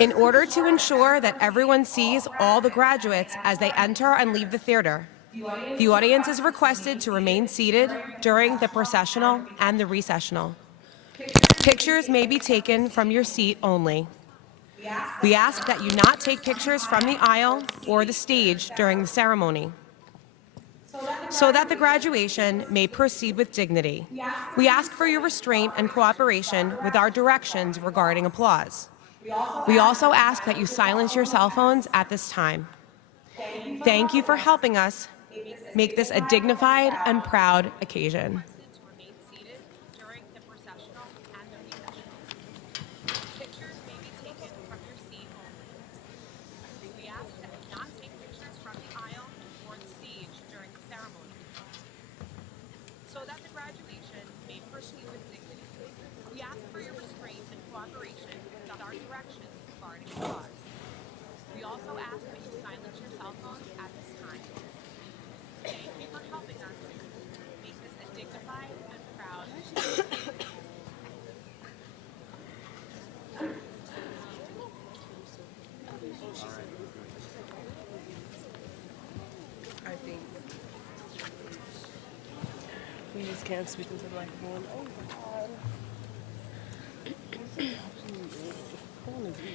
In order to ensure that everyone sees all the graduates as they enter and leave the theater, the audience is requested to remain seated during the processional and the recessional. Pictures may be taken from your seat only. We ask that you not take pictures from the aisle or the stage during the ceremony. So that the graduation may proceed with dignity, we ask for your restraint and cooperation with our directions regarding applause. We also ask that you silence your cell phones at this time. Thank you for helping us make this a dignified and proud occasion. So that the graduation may proceed with dignity, we ask for your restraint and cooperation with our directions regarding applause. We also ask that you silence your cell phones at this time. Thank you for helping us make this a dignified and proud occasion. I think we just can't speak into the microphone. Oh God. I want to do.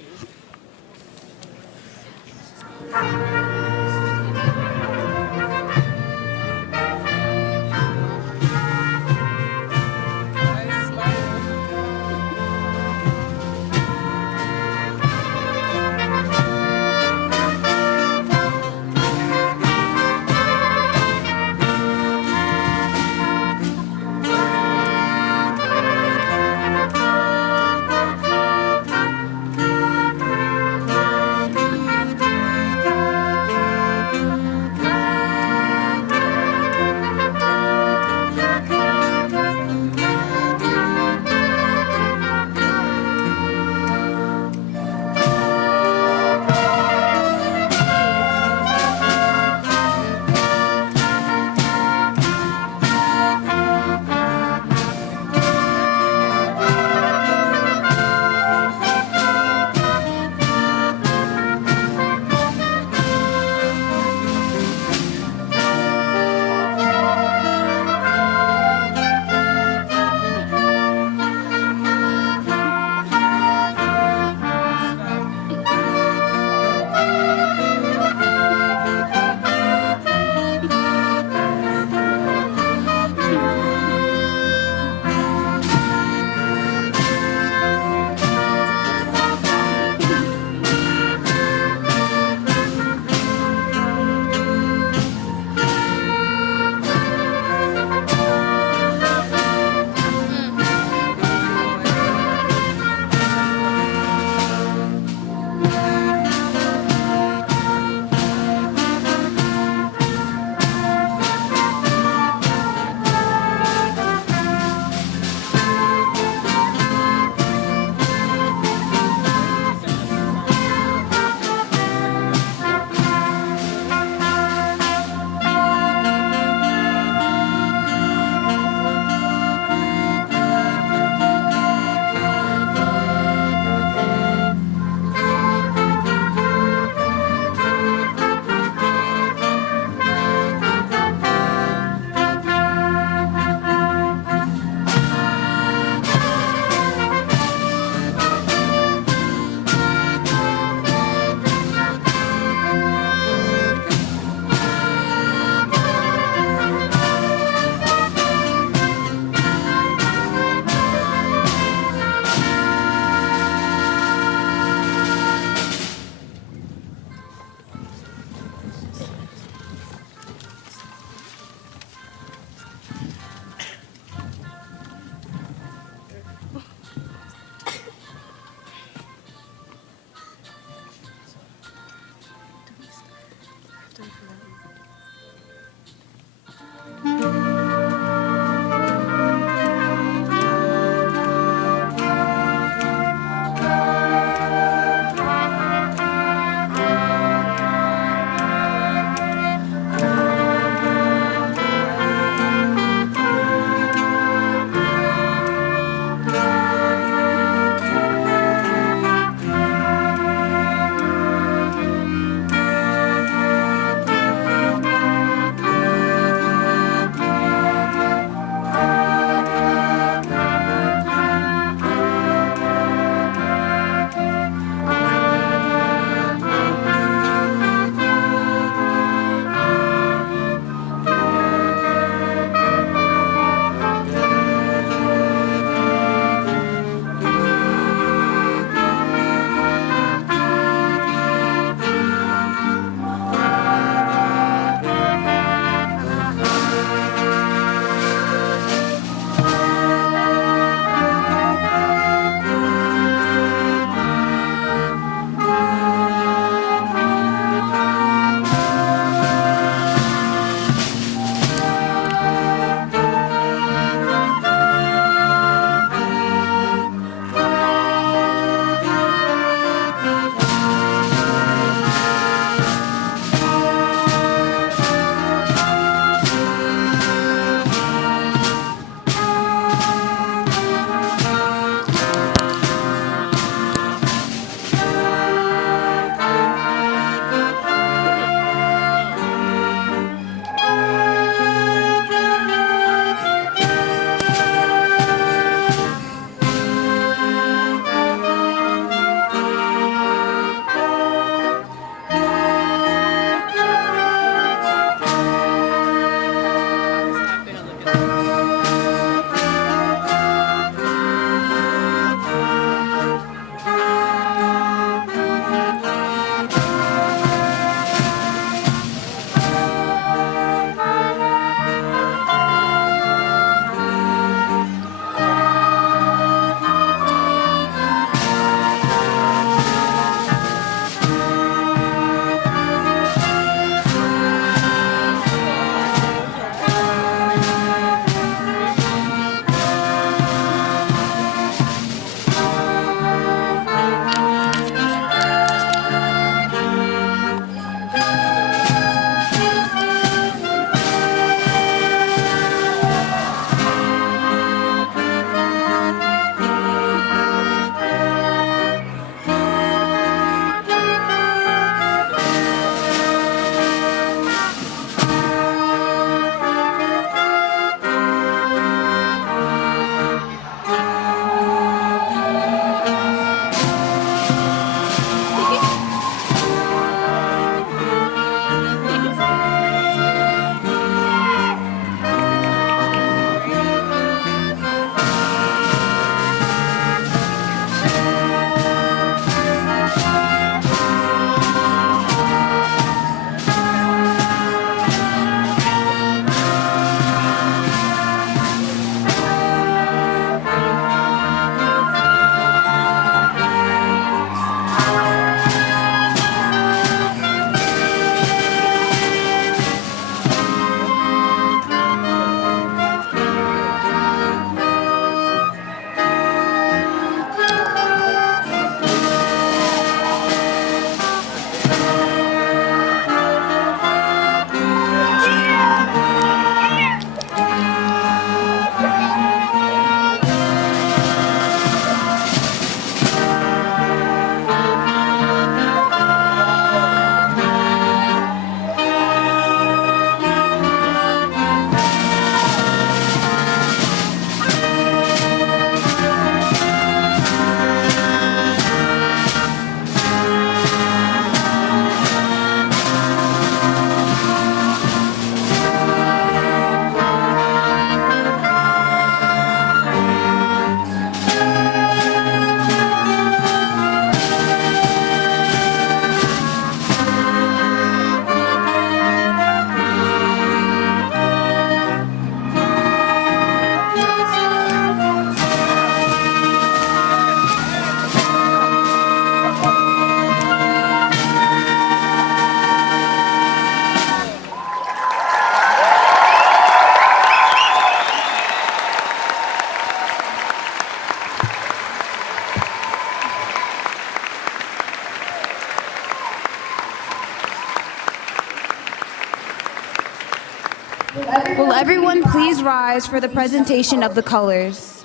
Will everyone please rise for the presentation of the colors?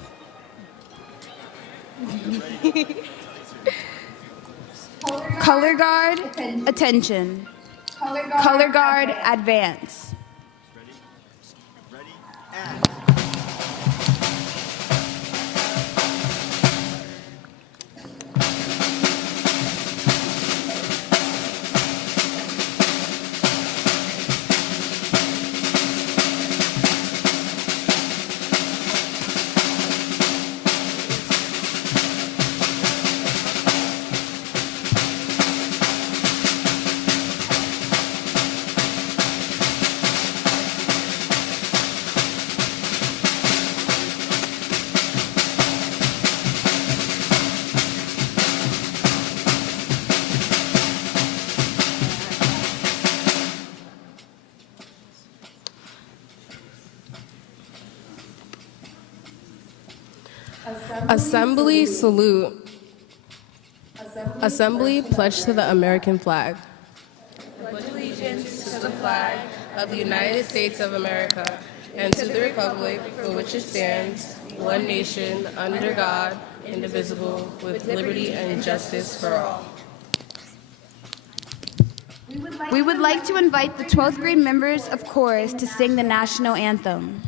Color guard, attention. Color guard, advance. Assembly salute. Assembly pledge to the American flag. Pledge allegiance to the flag of the United States of America and to the republic for which it stands, one nation, under God, indivisible, with liberty and justice for all. We would like to invite the 12th grade members of chorus to sing the national anthem.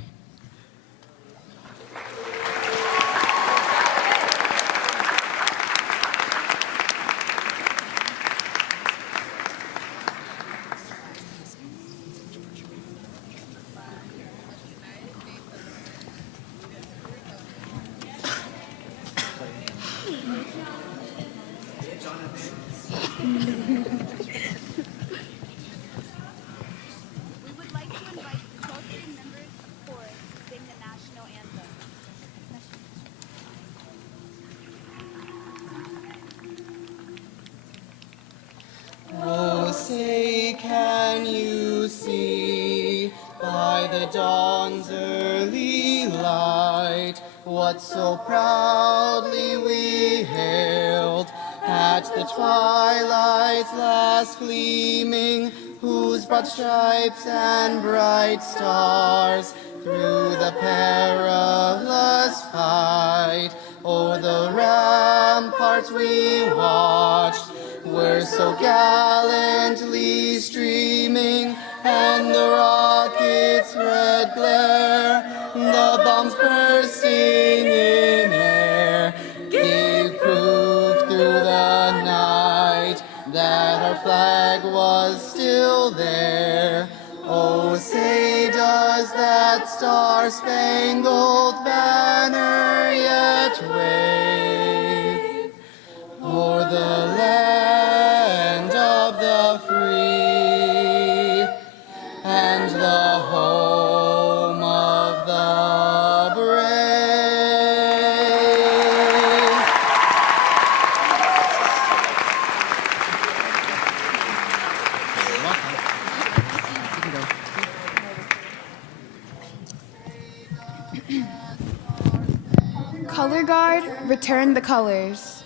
Oh, say, can you see by the dawn's early light what so proudly we hailed at the twilight's last gleaming, whose broad stripes and bright stars through the perilous fight o'er the ramparts we watched were so gallantly streaming, and the rocket's red glare, the bombs bursting in air, gave proof through the night that our flag was still there. Oh, say, does that star-spangled banner yet wave o'er the land of the free and the home of the brave? Color guard, return the colors.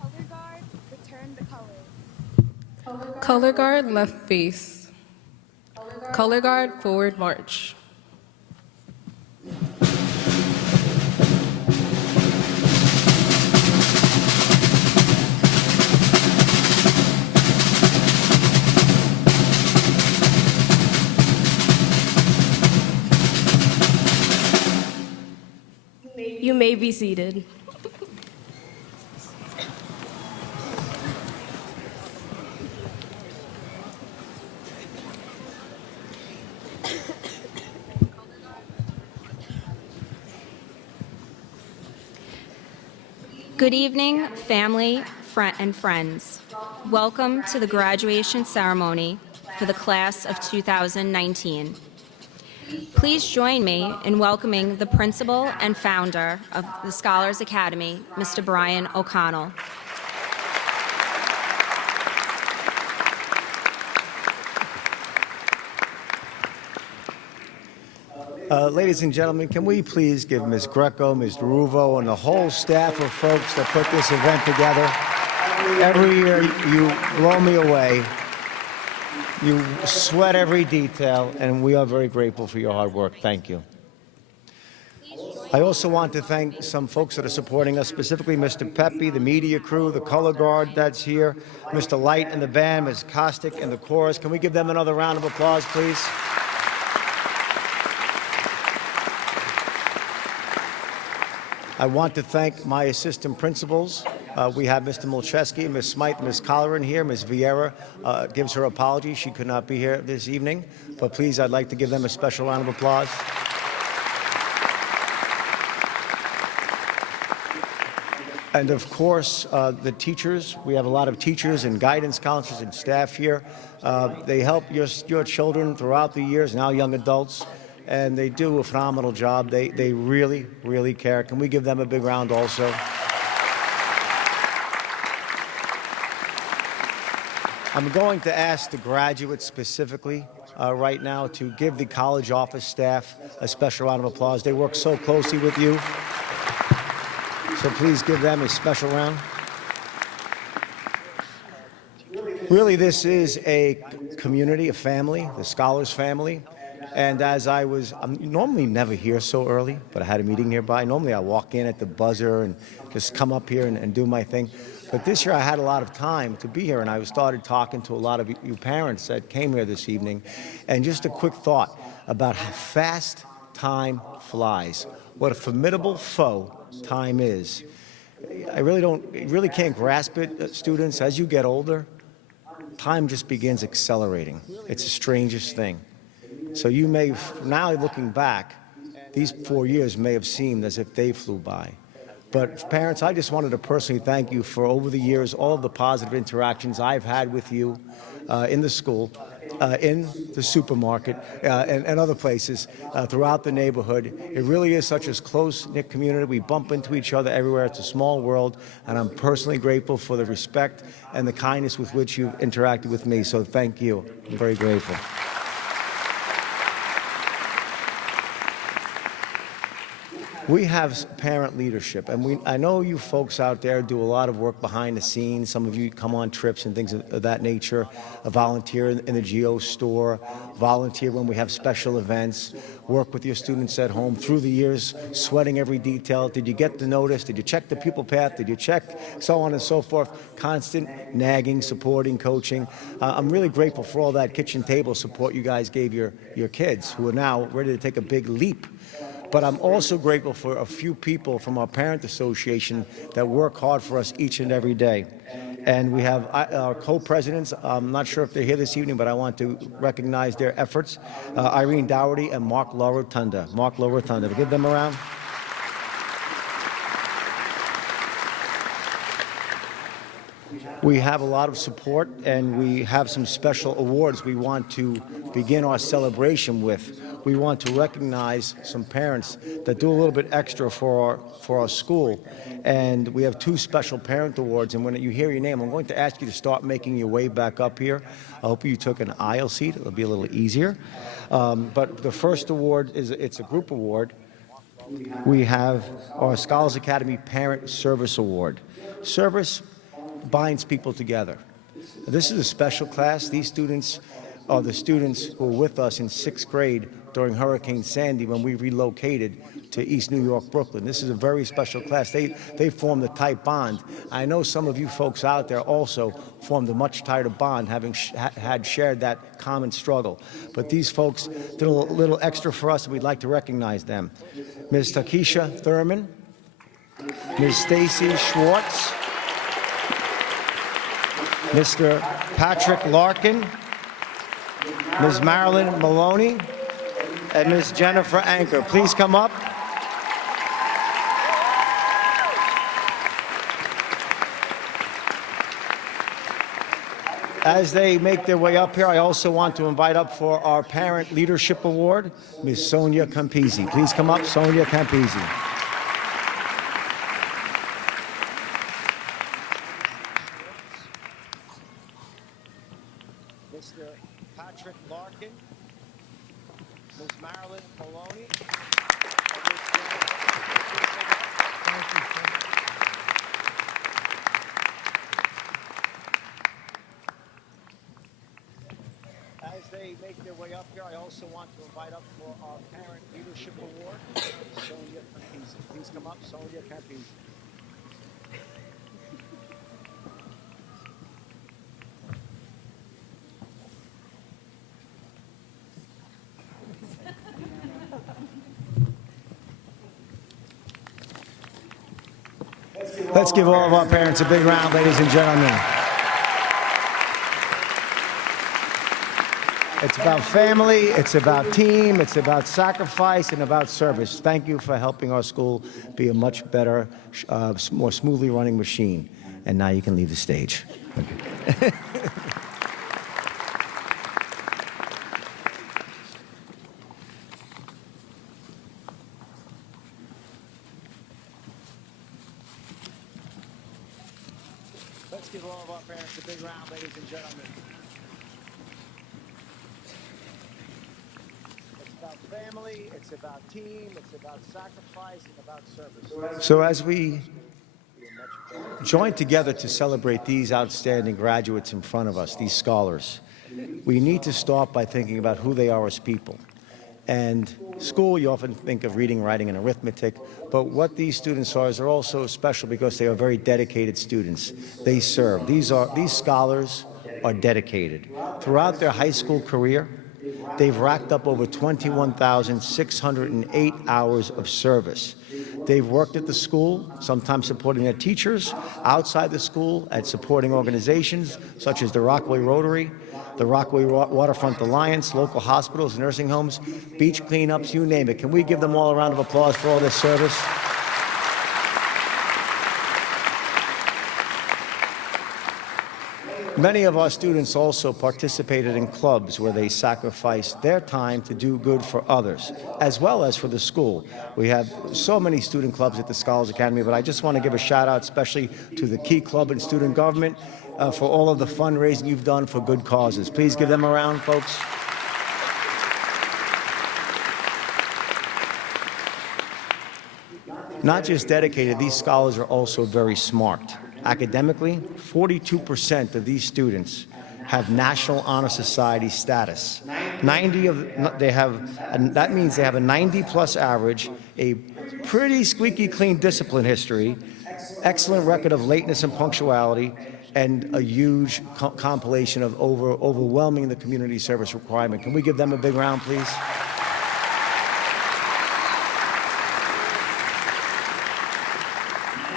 Color guard, return the colors. Color guard, left face. Color guard, forward march. You may be seated. Good evening, family, and friends. Welcome to the graduation ceremony for the class of 2019. Please join me in welcoming the principal and founder of the Scholars Academy, Mr. Brian O'Connell. Ladies and gentlemen, can we please give Ms. Greco, Ms. DeRuvo, and the whole staff of folks that put this event together. Every year, you blow me away. You sweat every detail, and we are very grateful for your hard work. Thank you. I also want to thank some folks that are supporting us, specifically Mr. Pepe, the media crew, the color guard that's here, Mr. Light and the band, Ms. Kostick and the chorus. Can we give them another round of applause, please? I want to thank my assistant principals. We have Mr. Milcheski, Ms. Smythe, Ms. Colleran here. Ms. Vieira gives her apologies. She could not be here this evening. But please, I'd like to give them a special round of applause. And of course, the teachers. We have a lot of teachers and guidance counselors and staff here. They help your children throughout the years, now young adults. And they do a phenomenal job. They really, really care. Can we give them a big round also? I'm going to ask the graduates specifically right now to give the college office staff a special round of applause. They work so closely with you. So please give them a special round. Really, this is a community, a family, the Scholars family. And as I'm normally never here so early, but I had a meeting nearby. Normally I walk in at the buzzer and just come up here and do my thing. But this year I had a lot of time to be here, and I started talking to a lot of you parents that came here this evening. And just a quick thought about how fast time flies, what a formidable foe time is. I really can't grasp it, students. As you get older, time just begins accelerating. It's the strangest thing. So you may, now looking back, these 4 years may have seemed as if they flew by. But parents, I just wanted to personally thank you for over the years, all of the positive interactions I've had with you in the school, in the supermarket, and other places throughout the neighborhood. It really is such a close-knit community. We bump into each other everywhere. It's a small world, and I'm personally grateful for the respect and the kindness with which you've interacted with me. So thank you. I'm very grateful. We have parent leadership, and I know you folks out there do a lot of work behind the scenes. Some of you come on trips and things of that nature, volunteer in the Geo store, volunteer when we have special events, work with your students at home through the years, sweating every detail. Did you get the notice? Did you check the pupil path? Did you check so on and so forth? Constant nagging, supporting, coaching. I'm really grateful for all that kitchen table support you guys gave your kids who are now ready to take a big leap. But I'm also grateful for a few people from our parent association that work hard for us each and every day. And we have our co-presidents. I'm not sure if they're here this evening, but I want to recognize their efforts. Irene Dougherty and Mark LaRotunda. Mark LaRotunda. Give them a round. We have a lot of support, and we have some special awards we want to begin our celebration with. We want to recognize some parents that do a little bit extra for our school. And we have 2 special parent awards, and when you hear your name, I'm going to ask you to start making your way back up here. I hope you took an aisle seat. It'll be a little easier. But the first award it's a group award. We have our Scholars Academy Parent Service Award. Service binds people together. This is a special class. These students are the students who were with us in 6th grade during Hurricane Sandy when we relocated to East New York, Brooklyn. This is a very special class. They formed a tight bond. I know some of you folks out there also formed a much tighter bond, having had shared that common struggle. But these folks did a little extra for us, and we'd like to recognize them. Ms. Takesha Thurman, Ms. Stacy Schwartz, Mr. Patrick Larkin, Ms. Marilyn Maloney, and Ms. Jennifer Anker. Please come up. As they make their way up here, I also want to invite up for our Parent Leadership Award, Ms. Sonia Campisi. Please come up, Sonia Campisi. Mr. Patrick Larkin, Ms. Marilyn Maloney. As they make their way up here, I also want to invite up for our Parent Leadership Award, Sonia Campisi. Please come up, Sonia Campisi. Let's give all of our parents a big round, ladies and gentlemen. It's about family, it's about team, it's about sacrifice, and about service. Thank you for helping our school be a much better, more smoothly running machine. And now you can leave the stage. Okay. Let's give all of our parents a big round, ladies and gentlemen. It's about family, it's about team, it's about sacrifice, and about service. So as we join together to celebrate these outstanding graduates in front of us, these scholars, we need to start by thinking about who they are as people. And school, you often think of reading, writing, and arithmetic, but what these students are is they're also special because they are very dedicated students. They serve. These scholars are dedicated. Throughout their high school career, they've racked up over 21,608 hours of service. They've worked at the school, sometimes supporting their teachers, outside the school at supporting organizations such as the Rockaway Rotary, the Rockaway Waterfront Alliance, local hospitals, nursing homes, beach cleanups, you name it. Can we give them all a round of applause for all their service? Many of our students also participated in clubs where they sacrificed their time to do good for others, as well as for the school. We have so many student clubs at the Scholars Academy, but I just want to give a shout out especially to the Key Club and Student Government for all of the fundraising you've done for good causes. Please give them a round, folks. Not just dedicated, these scholars are also very smart. Academically, 42% of these students have National Honor Society status. That means they have a 90-plus average, a pretty squeaky clean discipline history, excellent record of lateness and punctuality, and a huge compilation of overwhelming the community service requirement. Can we give them a big round, please?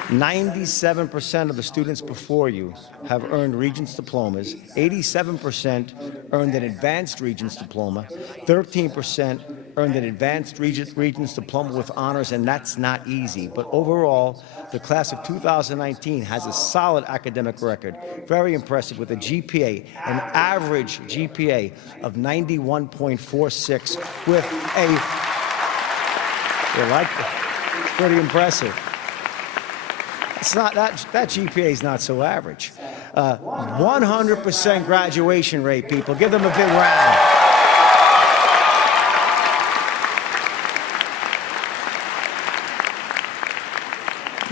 97% of the students before you have earned Regents diplomas, 87% earned an advanced Regents diploma, 13% earned an advanced Regents diploma with honors, and that's not easy. But overall, the class of 2019 has a solid academic record, very impressive, with a GPA, an average GPA of 91.46 with a, you like that? Pretty impressive. It's not that GPA is not so average. 100% graduation rate, people. Give them a big round.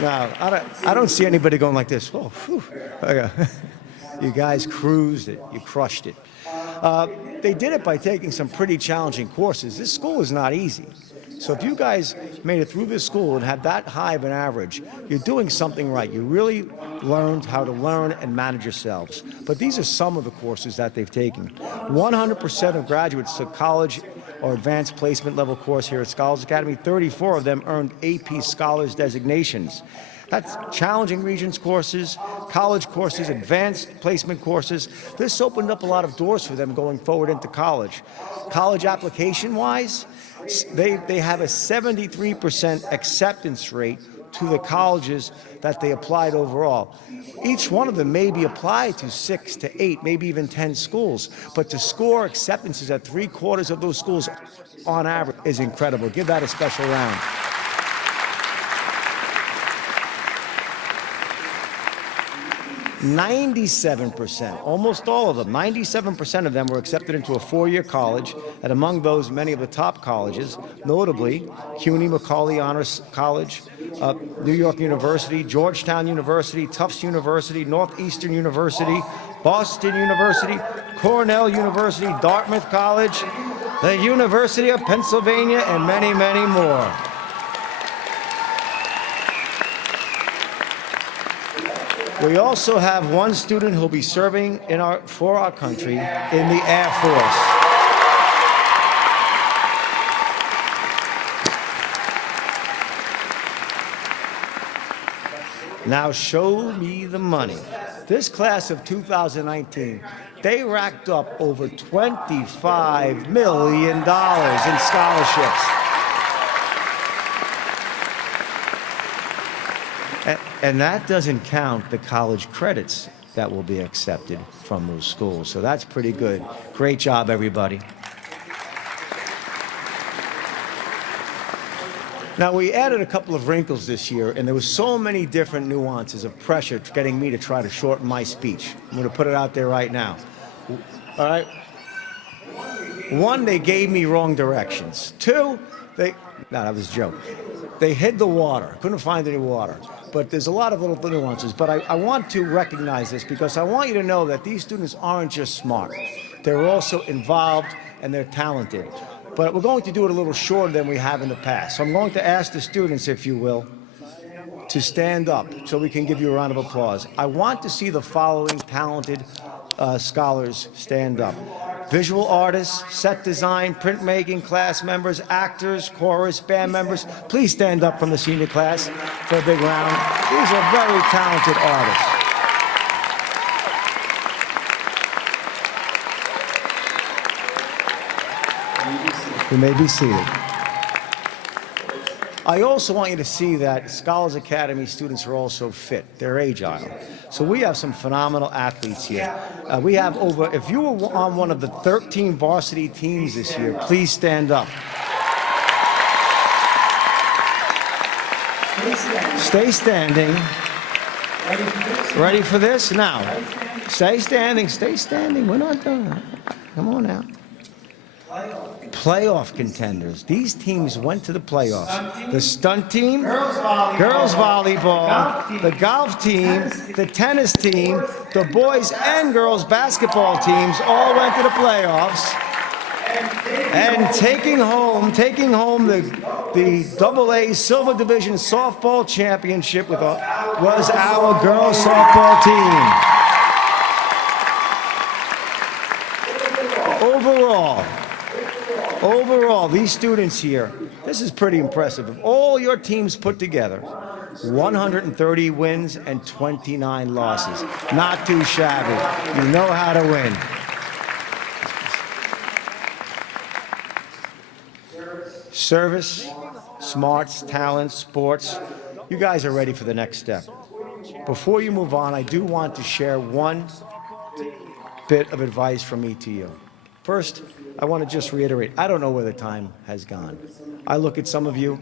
Now, I don't see anybody going like this. Oh, whew. Okay. You guys cruised it. You crushed it. They did it by taking some pretty challenging courses. This school is not easy. So if you guys made it through this school and had that high of an average, you're doing something right. You really learned how to learn and manage yourselves. But these are some of the courses that they've taken. 100% of graduates took college or advanced placement level course here at Scholars Academy. 34 of them earned AP Scholars designations. That's challenging Regents courses, college courses, advanced placement courses. This opened up a lot of doors for them going forward into college. College application-wise, they have a 73% acceptance rate to the colleges that they applied overall. Each one of them may be applied to 6 to 8, maybe even 10 schools, but to score acceptances at 3/4 of those schools on average is incredible. Give that a special round. 97%, almost all of them, 97% of them were accepted into a 4-year college, and among those, many of the top colleges, notably CUNY Macaulay Honors College, New York University, Georgetown University, Tufts University, Northeastern University, Boston University, Cornell University, Dartmouth College, the University of Pennsylvania, and many, many more. We also have one student who'll be serving for our country in the Air Force. Now show me the money. This class of 2019, they racked up over $25 million in scholarships. And that doesn't count the college credits that will be accepted from those schools. So that's pretty good. Great job, everybody. Now, we added a couple of wrinkles this year, and there were so many different nuances of pressure getting me to try to shorten my speech. I'm going to put it out there right now. All right? 1, they gave me wrong directions. 2, no, that was a joke. They hid the water. Couldn't find any water. But there's a lot of little nuances. But I want to recognize this because I want you to know that these students aren't just smart. They're also involved and they're talented. But we're going to do it a little shorter than we have in the past. So I'm going to ask the students, if you will, to stand up so we can give you a round of applause. I want to see the following talented scholars stand up. Visual artists, set design, printmaking, class members, actors, chorus, band members. Please stand up from the senior class for a big round. These are very talented artists. You may be seated. I also want you to see that Scholars Academy students are also fit. They're agile. So we have some phenomenal athletes here. We have over, if you were on one of the 13 varsity teams this year, please stand up. Stay standing. Ready for this? Now, stay standing, stay standing. We're not done. Come on now. Playoff contenders. These teams went to the playoffs. The stunt team, girls volleyball, the golf team, the tennis team, the boys and girls basketball teams all went to the playoffs. And taking home the AA Silver Division softball championship was our girls softball team. Overall, these students here, this is pretty impressive. Of all your teams put together, 130 wins and 29 losses. Not too shabby. You know how to win. Service, smarts, talents, sports. You guys are ready for the next step. Before you move on, I do want to share one bit of advice from me to you. First, I want to just reiterate, I don't know where the time has gone. I look at some of you,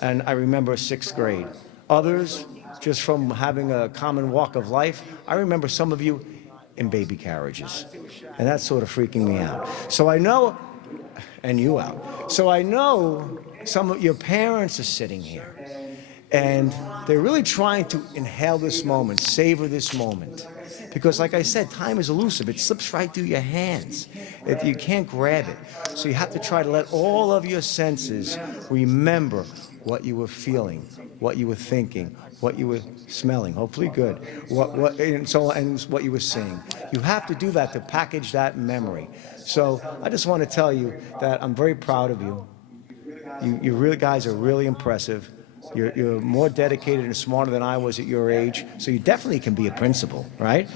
and I remember 6th grade. Others, just from having a common walk of life, I remember some of you in baby carriages. And that's sort of freaking me out. So I know, and you out. So I know some of your parents are sitting here, and they're really trying to inhale this moment, savor this moment. Because like I said, time is elusive. It slips right through your hands. You can't grab it. So you have to try to let all of your senses remember what you were feeling, what you were thinking, what you were smelling, hopefully good, and what you were seeing. You have to do that to package that memory. So I just want to tell you that I'm very proud of you. You really guys are really impressive. You're more dedicated and smarter than I was at your age, so you definitely can be a principal, right?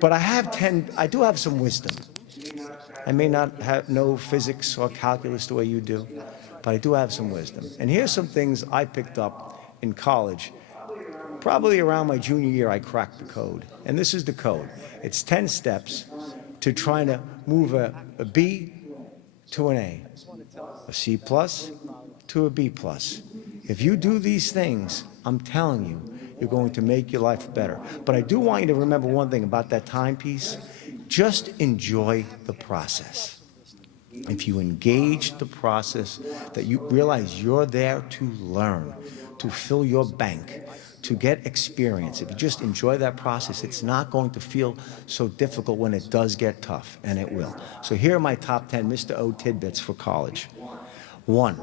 But I do have some wisdom. I may not know physics or calculus the way you do, but I do have some wisdom. And here's some things I picked up in college, probably around my junior year, I cracked the code. And this is the code. It's 10 steps to trying to move a B to an a C plus to a B plus. If you do these things, I'm telling you, you're going to make your life better. But I do want you to remember one thing about that timepiece. Just enjoy the process. If you engage the process, that you realize you're there to learn, to fill your bank, to get experience. If you just enjoy that process, it's not going to feel so difficult when it does get tough, and it will. So here are my top 10 Mr. O tidbits for college. 1,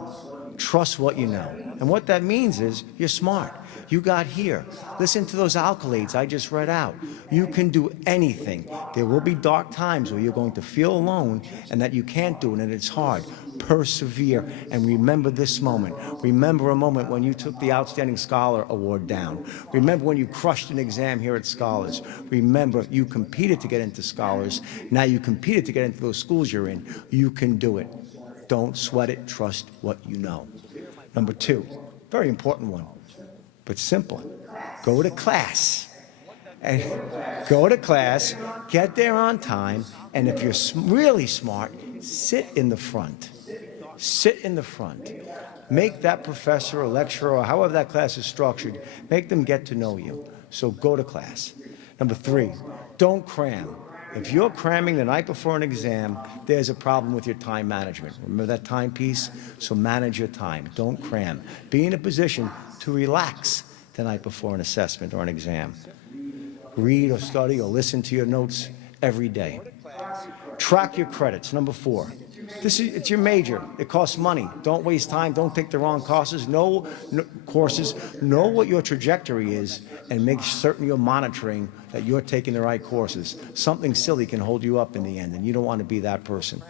trust what you know. And what that means is you're smart. You got here. Listen to those accolades I just read out. You can do anything. There will be dark times where you're going to feel alone and that you can't do it and it's hard. Persevere and remember this moment. Remember a moment when you took the Outstanding Scholar Award down. Remember when you crushed an exam here at Scholars. Remember you competed to get into Scholars. Now you competed to get into those schools you're in. You can do it. Don't sweat it. Trust what you know. Number 2, very important one, but simple. Go to class. And go to class, get there on time, and if you're really smart, sit in the front. Sit in the front. Make that professor or lecturer or however that class is structured, make them get to know you. So go to class. Number 3, don't cram. If you're cramming the night before an exam, there's a problem with your time management. Remember that timepiece? So manage your time. Don't cram. Be in a position to relax the night before an assessment or an exam. Read or study or listen to your notes every day. Track your credits. Number 4. It's your major. It costs money. Don't waste time. Don't take the wrong courses. Know what your trajectory is and make certain you're monitoring that you're taking the right courses. Something silly can hold you up in the end, and you don't want to be that person.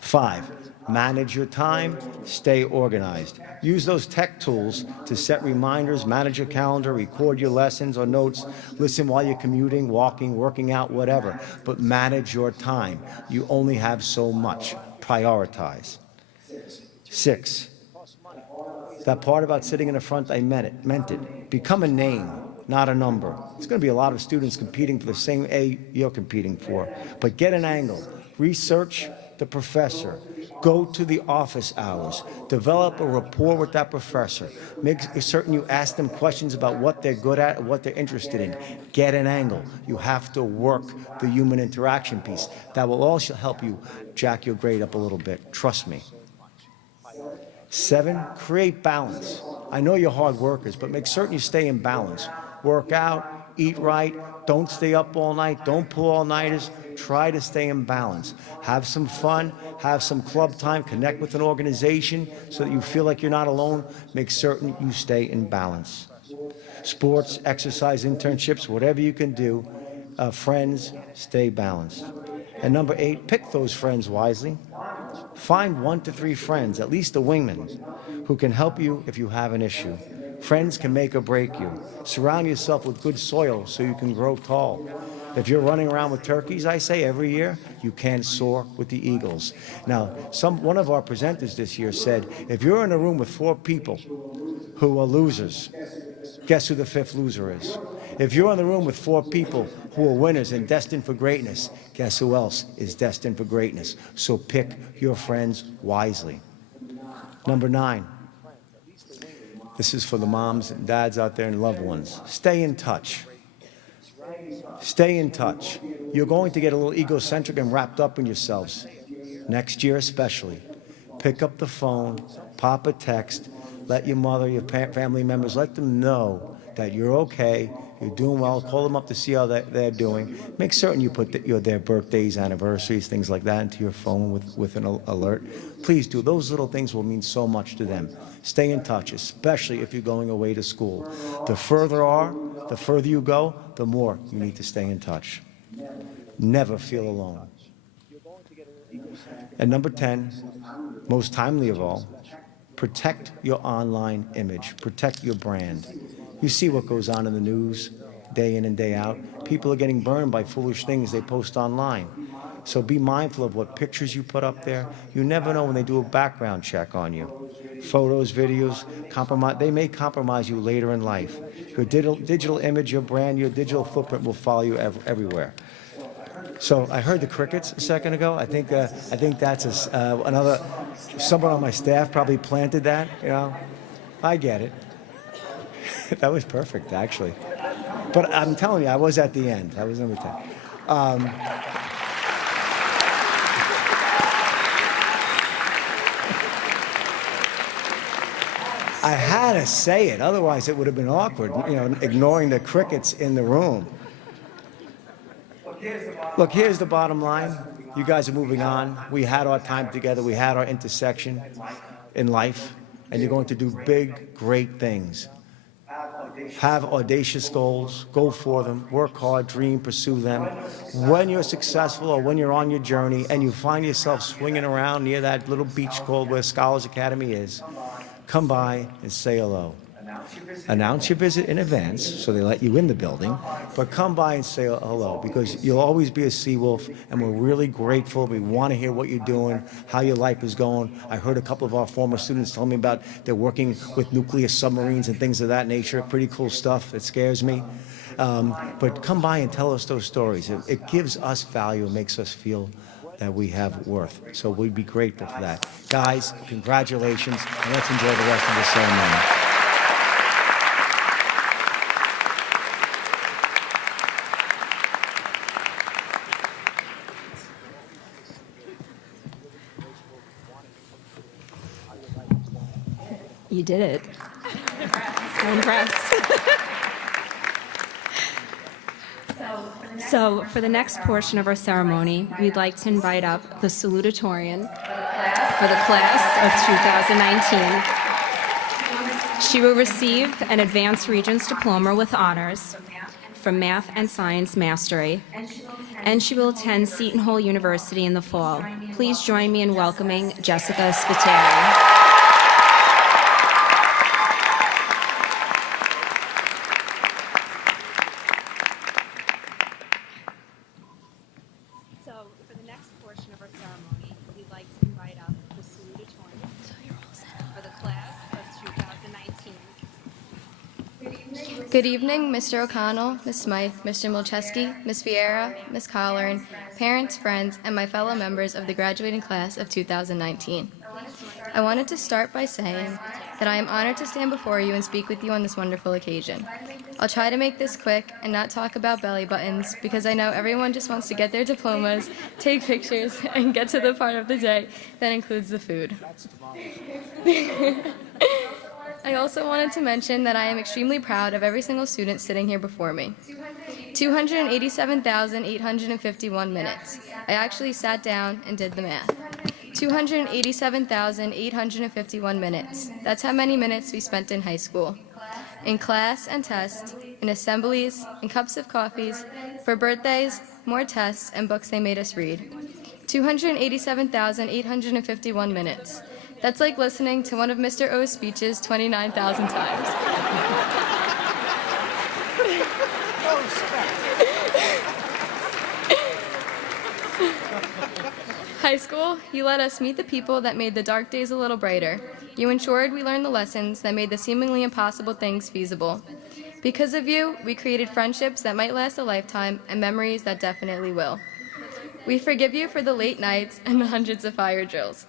5, manage your time, stay organized. Use those tech tools to set reminders, manage your calendar, record your lessons or notes, listen while you're commuting, walking, working out, whatever. But manage your time. You only have so much. Prioritize. 6, that part about sitting in the front, I meant it. Become a name, not a number. There's going to be a lot of students competing for the same A you're competing for. But get an angle. Research the professor. Go to the office hours. Develop a rapport with that professor. Make certain you ask them questions about what they're good at, what they're interested in. Get an angle. You have to work the human interaction piece. That will also help you jack your grade up a little bit. Trust me. 7, create balance. I know you're hard workers, but make certain you stay in balance. Work out, eat right, don't stay up all night, don't pull all-nighters. Try to stay in balance. Have some fun, have some club time, connect with an organization so that you feel like you're not alone. Make certain you stay in balance. Sports, exercise, internships, whatever you can do. Friends, stay balanced. And number 8, pick those friends wisely. Find 1 to 3 friends, at least a wingman, who can help you if you have an issue. Friends can make or break you. Surround yourself with good soil so you can grow tall. If you're running around with turkeys, I say, every year, you can't soar with the eagles. Now, one of our presenters this year said, if you're in a room with 4 people who are losers, guess who the 5th loser is? If you're in the room with 4 people who are winners and destined for greatness, guess who else is destined for greatness? So pick your friends wisely. Number 9. This is for the moms and dads out there and loved ones. Stay in touch. Stay in touch. You're going to get a little egocentric and wrapped up in yourselves. Next year especially. Pick up the phone, pop a text, let your mother, your family members, let them know that you're okay, you're doing well, call them up to see how they're doing. Make certain you put their birthdays, anniversaries, things like that into your phone with an alert. Please do. Those little things will mean so much to them. Stay in touch, especially if you're going away to school. The further you go, the more you need to stay in touch. Never feel alone. And number 10, most timely of all, protect your online image. Protect your brand. You see what goes on in the news day in and day out. People are getting burned by foolish things they post online. So be mindful of what pictures you put up there. You never know when they do a background check on you. photos, videos, compromise. They may compromise you later in life. Your digital image, your brand, your digital footprint will follow you everywhere. So I heard the crickets a second ago. I think that's another. Someone on my staff probably planted that. You know, I get it. That was perfect, actually. But I'm telling you, I was at the end. I was number 10. I had to say it, otherwise it would have been awkward, you know, ignoring the crickets in the room. Look, here's the bottom line. You guys are moving on. We had our time together. We had our intersection in life, and you're going to do big, great things. Have audacious goals, go for them, work hard, dream, pursue them. When you're successful or when you're on your journey and you find yourself swinging around near that little beach called where Scholars Academy is, come by and say hello. Announce your visit in advance so they let you in the building, but come by and say hello, because you'll always be a Seawolf, and we're really grateful. We want to hear what you're doing, how your life is going. I heard a couple of our former students tell me about they're working with nuclear submarines and things of that nature. Pretty cool stuff. It scares me. But come by and tell us those stories. It gives us value. It makes us feel that we have worth. So we'd be grateful for that. Guys, congratulations, and let's enjoy the rest of the ceremony. You did it. I'm impressed. So for the next portion of our ceremony, we'd like to invite up the salutatorian for the class of 2019. She will receive an Advanced Regents Diploma with honors from Math and Science Mastery, and she will attend Seton Hall University in the fall. Please join me in welcoming Jessica Spiteri. Good evening, Mr. O'Connell, Ms. Smythe, Mr. Milcheski, Ms. Vieira, Ms. Colleran, parents, friends, and my fellow members of the graduating class of 2019. I wanted to start by saying that I am honored to stand before you and speak with you on this wonderful occasion. I'll try to make this quick and not talk about belly buttons, because I know everyone just wants to get their diplomas, take pictures, and get to the part of the day that includes the food. I also wanted to mention that I am extremely proud of every single student sitting here before me. 287,851 minutes. I actually sat down and did the math. 287,851 minutes. That's how many minutes we spent in high school. In class and tests, in assemblies, in cups of coffees, for birthdays, more tests, and books they made us read. 287,851 minutes. That's like listening to one of Mr. O's speeches 29,000 times. High school, you let us meet the people that made the dark days a little brighter. You ensured we learned the lessons that made the seemingly impossible things feasible. Because of you, we created friendships that might last a lifetime and memories that definitely will. We forgive you for the late nights and the hundreds of fire drills.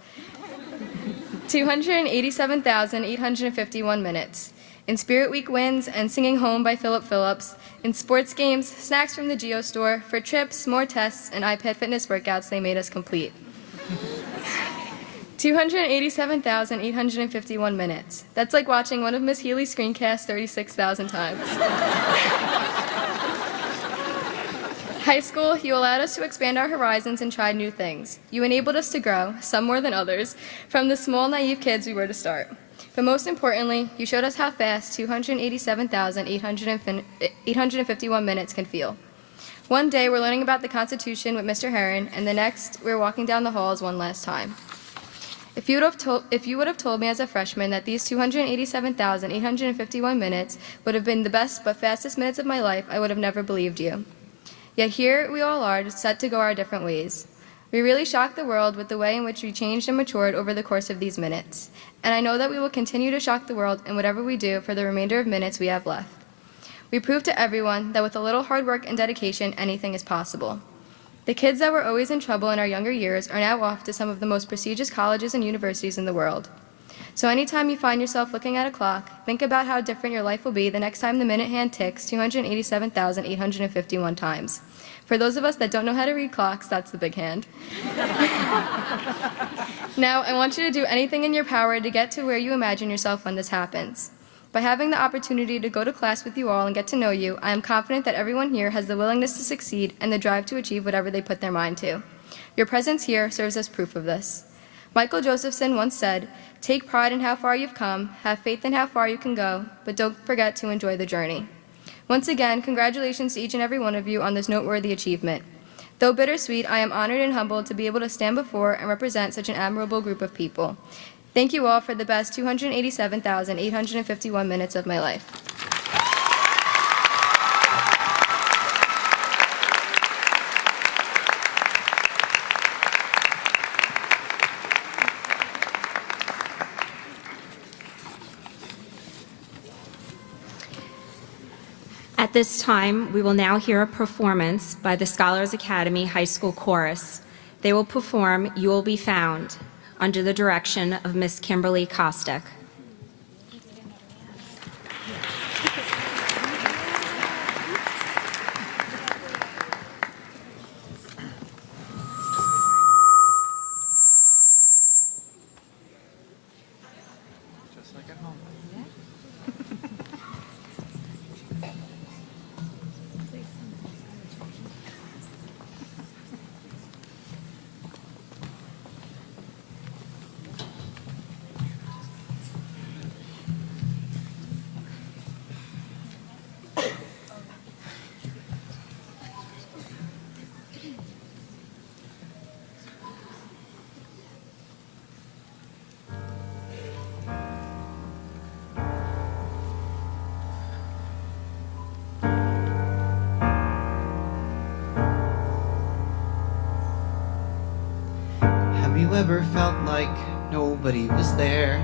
287,851 minutes. In Spirit Week wins and Singing Home by Philip Phillips. In sports games, snacks from the Geo Store. For trips, more tests, and iPad fitness workouts they made us complete. 287,851 minutes. That's like watching one of Miss Healy's screencasts 36,000 times. High school, you allowed us to expand our horizons and try new things. You enabled us to grow, some more than others, from the small, naive kids we were to start. But most importantly, you showed us how fast 287,851 minutes can feel. One day, we're learning about the Constitution with Mr. Herron, and the next, we're walking down the halls one last time. If you would have told me as a freshman that these 287,851 minutes would have been the best but fastest minutes of my life, I would have never believed you. Yet here we all are, set to go our different ways. We really shocked the world with the way in which we changed and matured over the course of these minutes. And I know that we will continue to shock the world in whatever we do for the remainder of minutes we have left. We proved to everyone that with a little hard work and dedication, anything is possible. The kids that were always in trouble in our younger years are now off to some of the most prestigious colleges and universities in the world. So anytime you find yourself looking at a clock, think about how different your life will be the next time the minute hand ticks 287,851 times. For those of us that don't know how to read clocks, that's the big hand. Now, I want you to do anything in your power to get to where you imagine yourself when this happens. By having the opportunity to go to class with you all and get to know you, I am confident that everyone here has the willingness to succeed and the drive to achieve whatever they put their mind to. Your presence here serves as proof of this. Michael Josephson once said, "Take pride in how far you've come, have faith in how far you can go, but don't forget to enjoy the journey." Once again, congratulations to each and every one of you on this noteworthy achievement. Though bittersweet, I am honored and humbled to be able to stand before and represent such an admirable group of people. Thank you all for the best 287,851 minutes of my life. At this time, we will now hear a performance by the Scholars Academy High School Chorus. They will perform "You Will Be Found" under the direction of Miss Kimberly Kostek. Have you ever felt like nobody was there?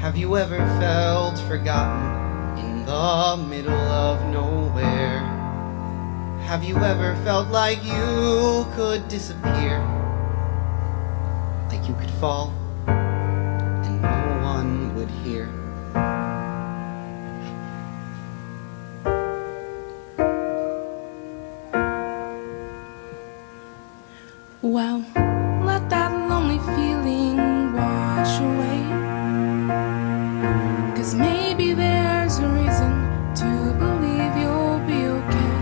Have you ever felt forgotten in the middle of nowhere? Have you ever felt like you could disappear? Like you could fall and no one would hear? Well, let that lonely feeling wash away. 'Cause maybe there's a reason to believe you'll be okay.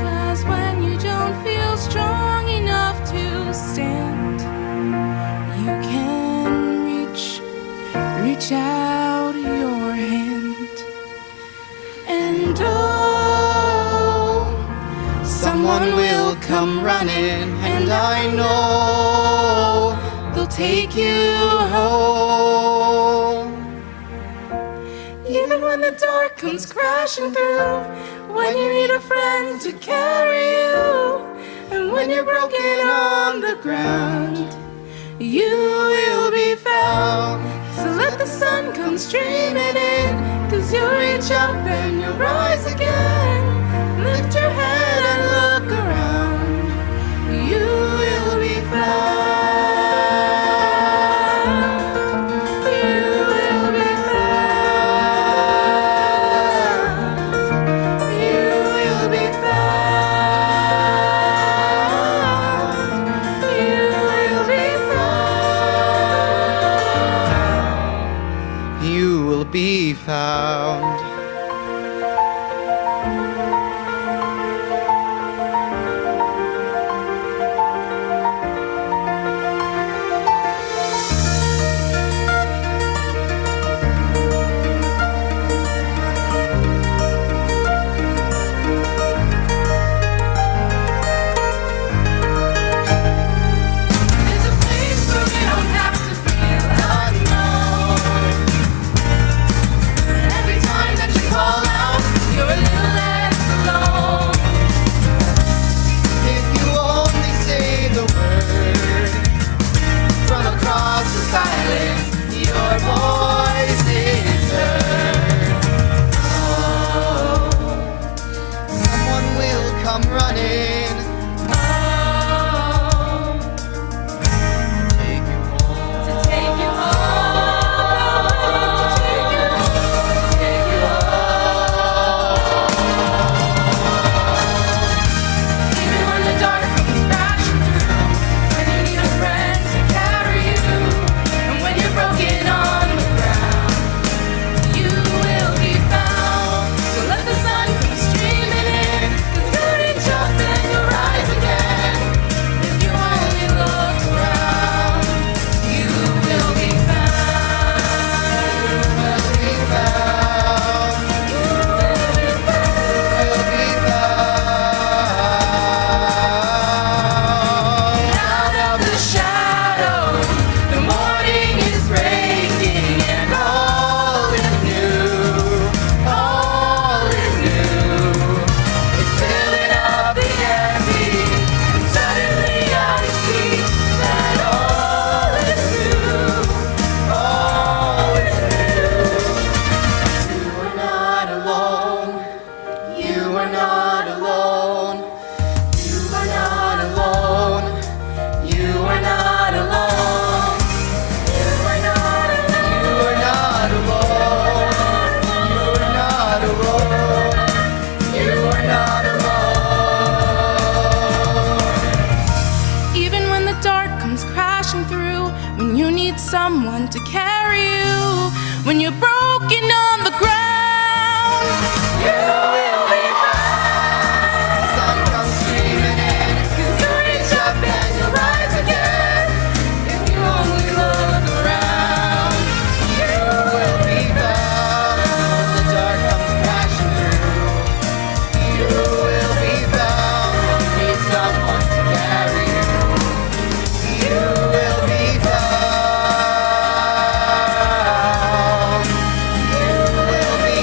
'Cause when you don't feel strong enough to stand, you can reach out your hand. And oh, someone will come running, and I know they'll take you home. Even when the dark comes crashing through, when you need a friend to carry you, and when you're broken on the ground, you will be found. So let the sun come streaming in, 'cause you'll reach up and you'll rise again. Lift your head and look around. You will be found. You will be found. You will be found. You will be found. You will be found. running home. Take you home. To take you home. To take you home. To take you home. Even when the dark comes crashing through, when you need a friend to carry you, and when you're broken on the ground, you will be found. So let the sun come streaming in, 'cause you'll reach up and you'll rise again. If you only look around, you will be found. You will be found. You will be found. Out of the shadows, the morning is breaking, and all is new. All is new. It's filling up the empty, and suddenly I see that all is new. All is new. You are not alone. You are not alone. You are not alone. You are not alone. You are not alone. You are not alone. You are not alone. You are not alone. Even when the dark comes crashing through, when you need someone to carry you, when you're broken on the ground. You will be found. Sun comes streaming in, 'cause you reach up and you rise again. If you only look around, you will be found. The dark comes crashing through. You will be found. You need someone to carry you. You will be found. You will be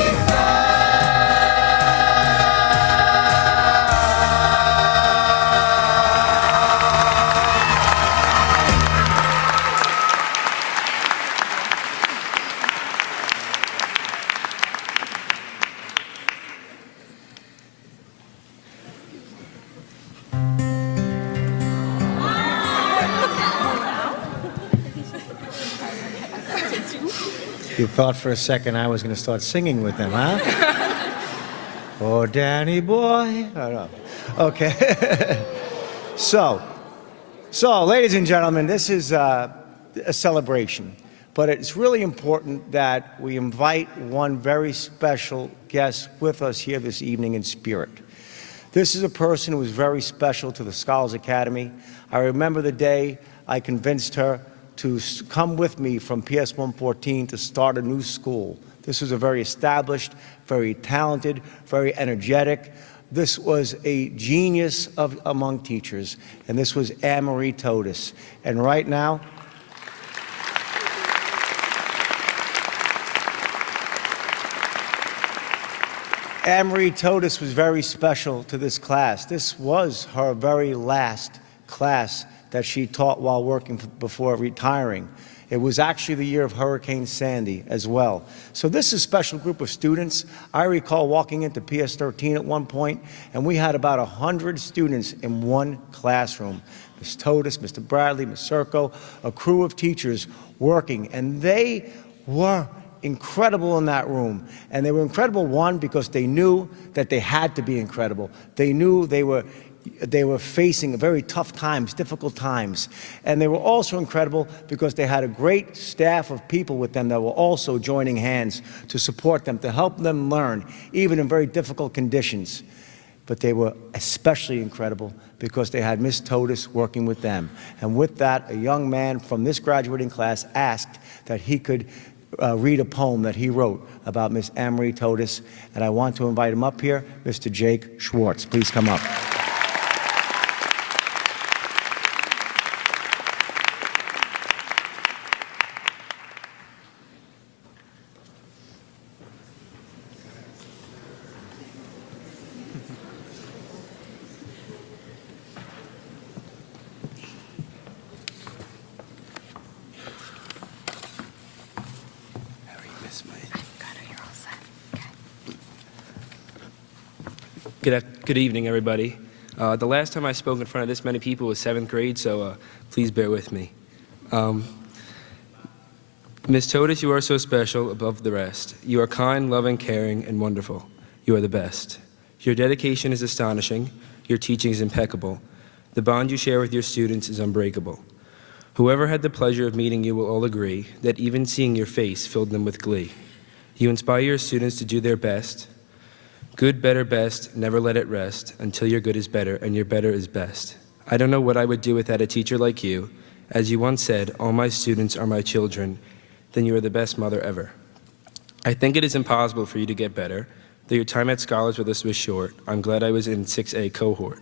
You thought for a second I was going to start singing with them, huh? Oh, Danny boy. I don't know. Okay. So, ladies and gentlemen, this is a celebration, but it's really important that we invite one very special guest with us here this evening in spirit. This is a person who was very special to the Scholars Academy. I remember the day I convinced her to come with me from PS 114 to start a new school. This was a very established, very talented, very energetic. This was a genius among teachers, and this was Anne-Marie Totis. And right now, Anne-Marie Totis was very special to this class. This was her very last class that she taught while working before retiring. It was actually the year of Hurricane Sandy as well. So this is a special group of students. I recall walking into PS 13 at one point, and we had about 100 students in one classroom. Ms. Totis, Mr. Bradley, Ms. Serco, a crew of teachers working, and they were incredible in that room. And they were incredible, one, because they knew that they had to be incredible. They knew they were facing very tough times, difficult times. And they were also incredible because they had a great staff of people with them that were also joining hands to support them, to help them learn, even in very difficult conditions. But they were especially incredible because they had Miss Totis working with them. And with that, a young man from this graduating class asked that he could read a poem that he wrote about Miss Anne-Marie Totis. And I want to invite him up here, Mr. Jake Schwartz. Please come up. Good evening, everybody. The last time I spoke in front of this many people was 7th grade, so please bear with me. Ms. Totis, you are so special above the rest. You are kind, loving, caring, and wonderful. You are the best. Your dedication is astonishing. Your teaching is impeccable. The bond you share with your students is unbreakable. Whoever had the pleasure of meeting you will all agree that even seeing your face filled them with glee. You inspire your students to do their best. Good, better, best, never let it rest until your good is better and your better is best. I don't know what I would do without a teacher like you. As you once said, all my students are my children. Then you are the best mother ever. I think it is impossible for you to get better. Though your time at Scholars with us was short, I'm glad I was in 6A cohort.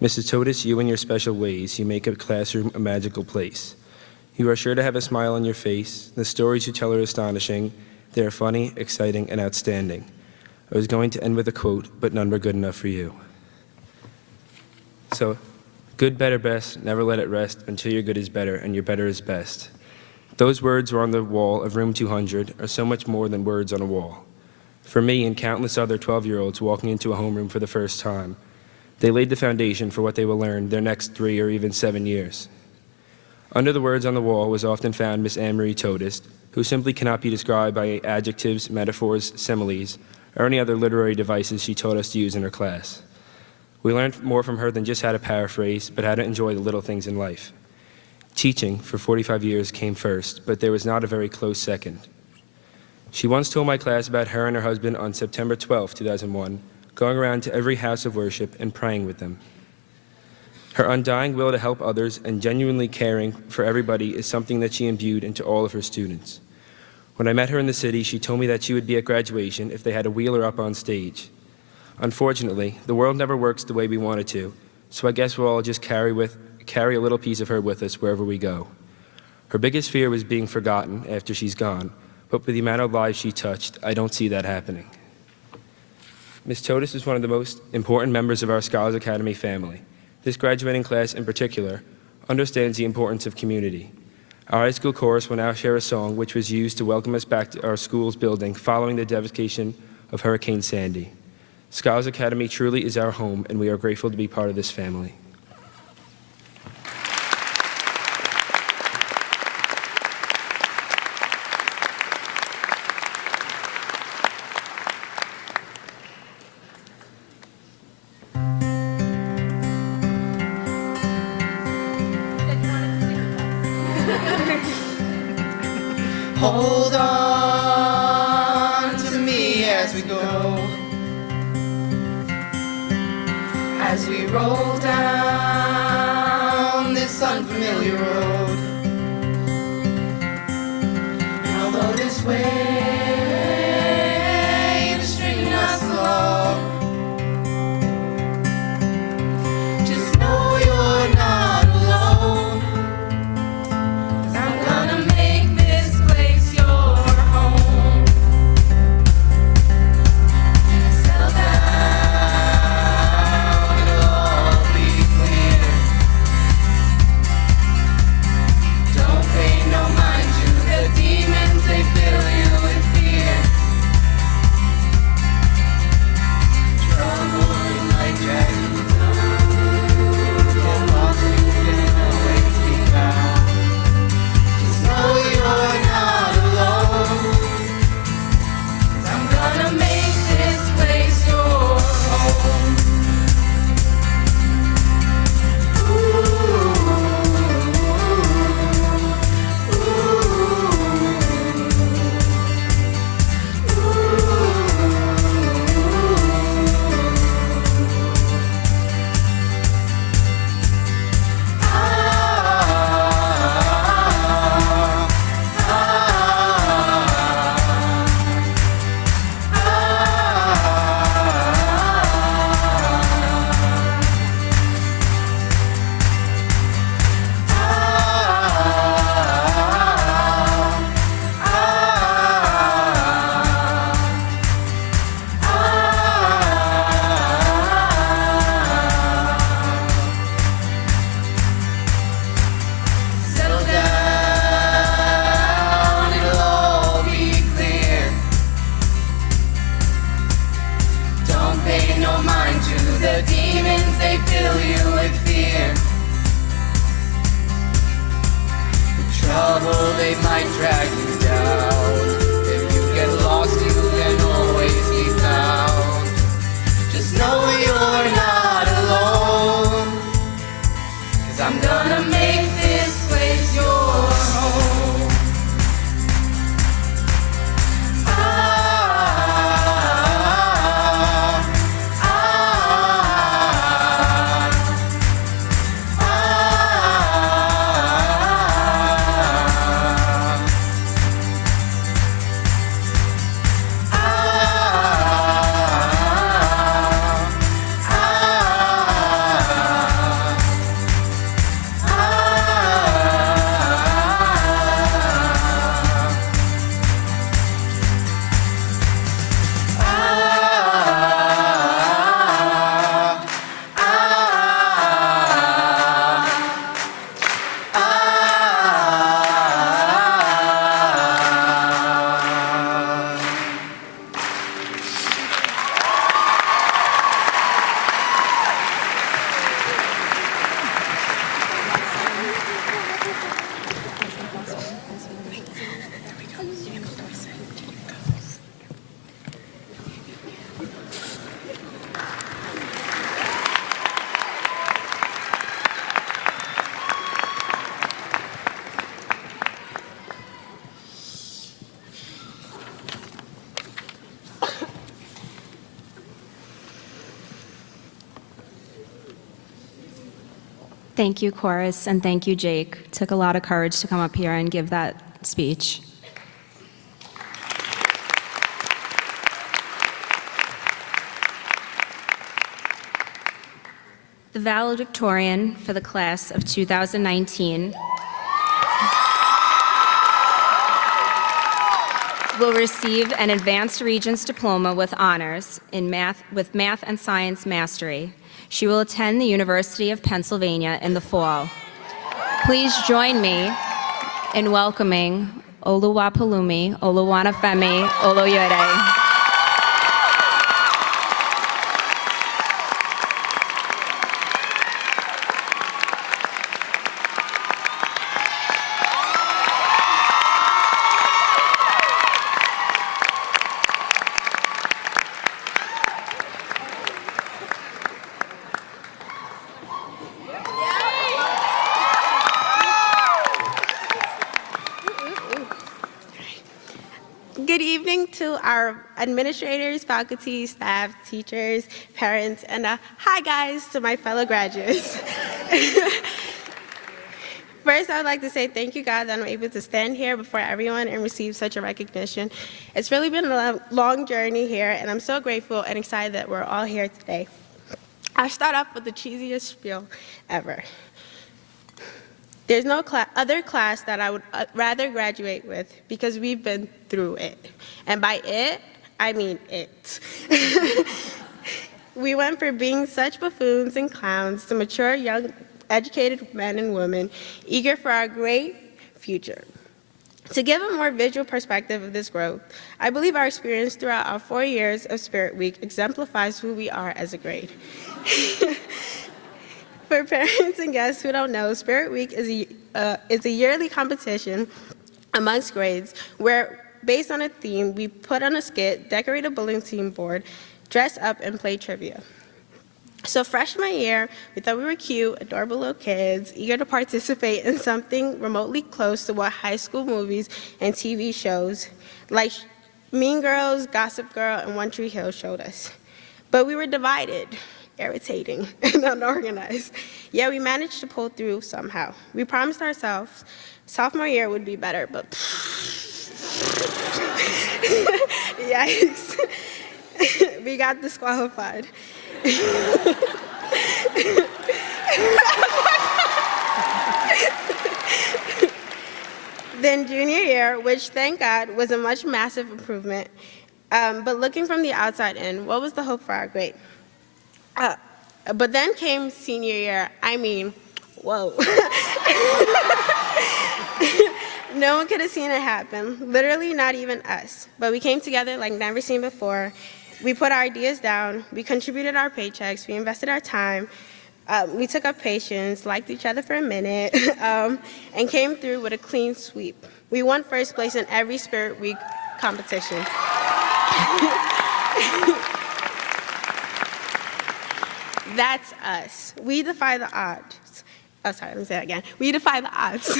Mrs. Totis, you and your special ways, you make a classroom a magical place. You are sure to have a smile on your face. The stories you tell are astonishing. They are funny, exciting, and outstanding. I was going to end with a quote, but none were good enough for you. So, good, better, best, never let it rest until your good is better and your better is best. Those words were on the wall of room 200 are so much more than words on a wall. For me and countless other 12-year-olds walking into a homeroom for the first time, they laid the foundation for what they will learn their next 3 or even 7 years. Under the words on the wall was often found Miss Anne-Marie Totis, who simply cannot be described by adjectives, metaphors, similes, or any other literary devices she taught us to use in her class. We learned more from her than just how to paraphrase, but how to enjoy the little things in life. Teaching for 45 years came first, but there was not a very close second. She once told my class about her and her husband on September 12, 2001, going around to every house of worship and praying with them. Her undying will to help others and genuinely caring for everybody is something that she imbued into all of her students. When I met her in the city, she told me that she would be at graduation if they had to wheel her up on stage. Unfortunately, the world never works the way we want it to, so I guess we'll all just carry a little piece of her with us wherever we go. Her biggest fear was being forgotten after she's gone, but with the amount of lives she touched, I don't see that happening. Ms. Totis is one of the most important members of our Scholars Academy family. This graduating class in particular understands the importance of community. Our high school chorus will now share a song which was used to welcome us back to our school's building following the devastation of Hurricane Sandy. Scholars Academy truly is our home, and we are grateful to be part of this family. Hold on to me as we go, as we roll down this unfamiliar road. And although this wave is stringing us along, just know you're not alone. 'Cause I'm gonna make this place your home. Settle down, it'll all be clear. Don't pay no mind to the demons, they fill you Thank you, chorus, and thank you, Jake. Took a lot of courage to come up here and give that speech. The valedictorian for the class of 2019 will receive an Advanced Regents Diploma with honors in math and science mastery. She will attend the University of Pennsylvania in the fall. Please join me in welcoming Oluwapalumi Oluwanafemi Oloyede. Good evening to our administrators, faculty, staff, teachers, parents, and hi guys to my fellow graduates. First, I would like to say thank you, God, that I'm able to stand here before everyone and receive such a recognition. It's really been a long journey here, and I'm so grateful and excited that we're all here today. I'll start off with the cheesiest spiel ever. There's no other class that I would rather graduate with because we've been through it. And by it, I mean it. We went from being such buffoons and clowns to mature, young, educated men and women, eager for our great future. To give a more visual perspective of this growth, I believe our experience throughout our 4 years of Spirit Week exemplifies who we are as a grade. For parents and guests who don't know, Spirit Week is a yearly competition amongst grades where, based on a theme, we put on a skit, decorate a bulletin board, dress up, and play trivia. So freshman year, we thought we were cute, adorable little kids, eager to participate in something remotely close to what high school movies and TV shows like Mean Girls, Gossip Girl, and One Tree Hill showed us. But we were divided, irritating, and unorganized. Yet we managed to pull through somehow. We promised ourselves sophomore year would be better, but yikes. We got disqualified. Then junior year, which thank God was a much massive improvement, but looking from the outside in, what was the hope for our grade? But then came senior year. I mean, whoa. No one could have seen it happen, literally not even us. But we came together like never seen before. We put our ideas down, we contributed our paychecks, we invested our time, we took up patience, liked each other for a minute, and came through with a clean sweep. We won first place in every Spirit Week competition. That's us. We defy the odds. Oh, sorry, let me say that again. We defy the odds.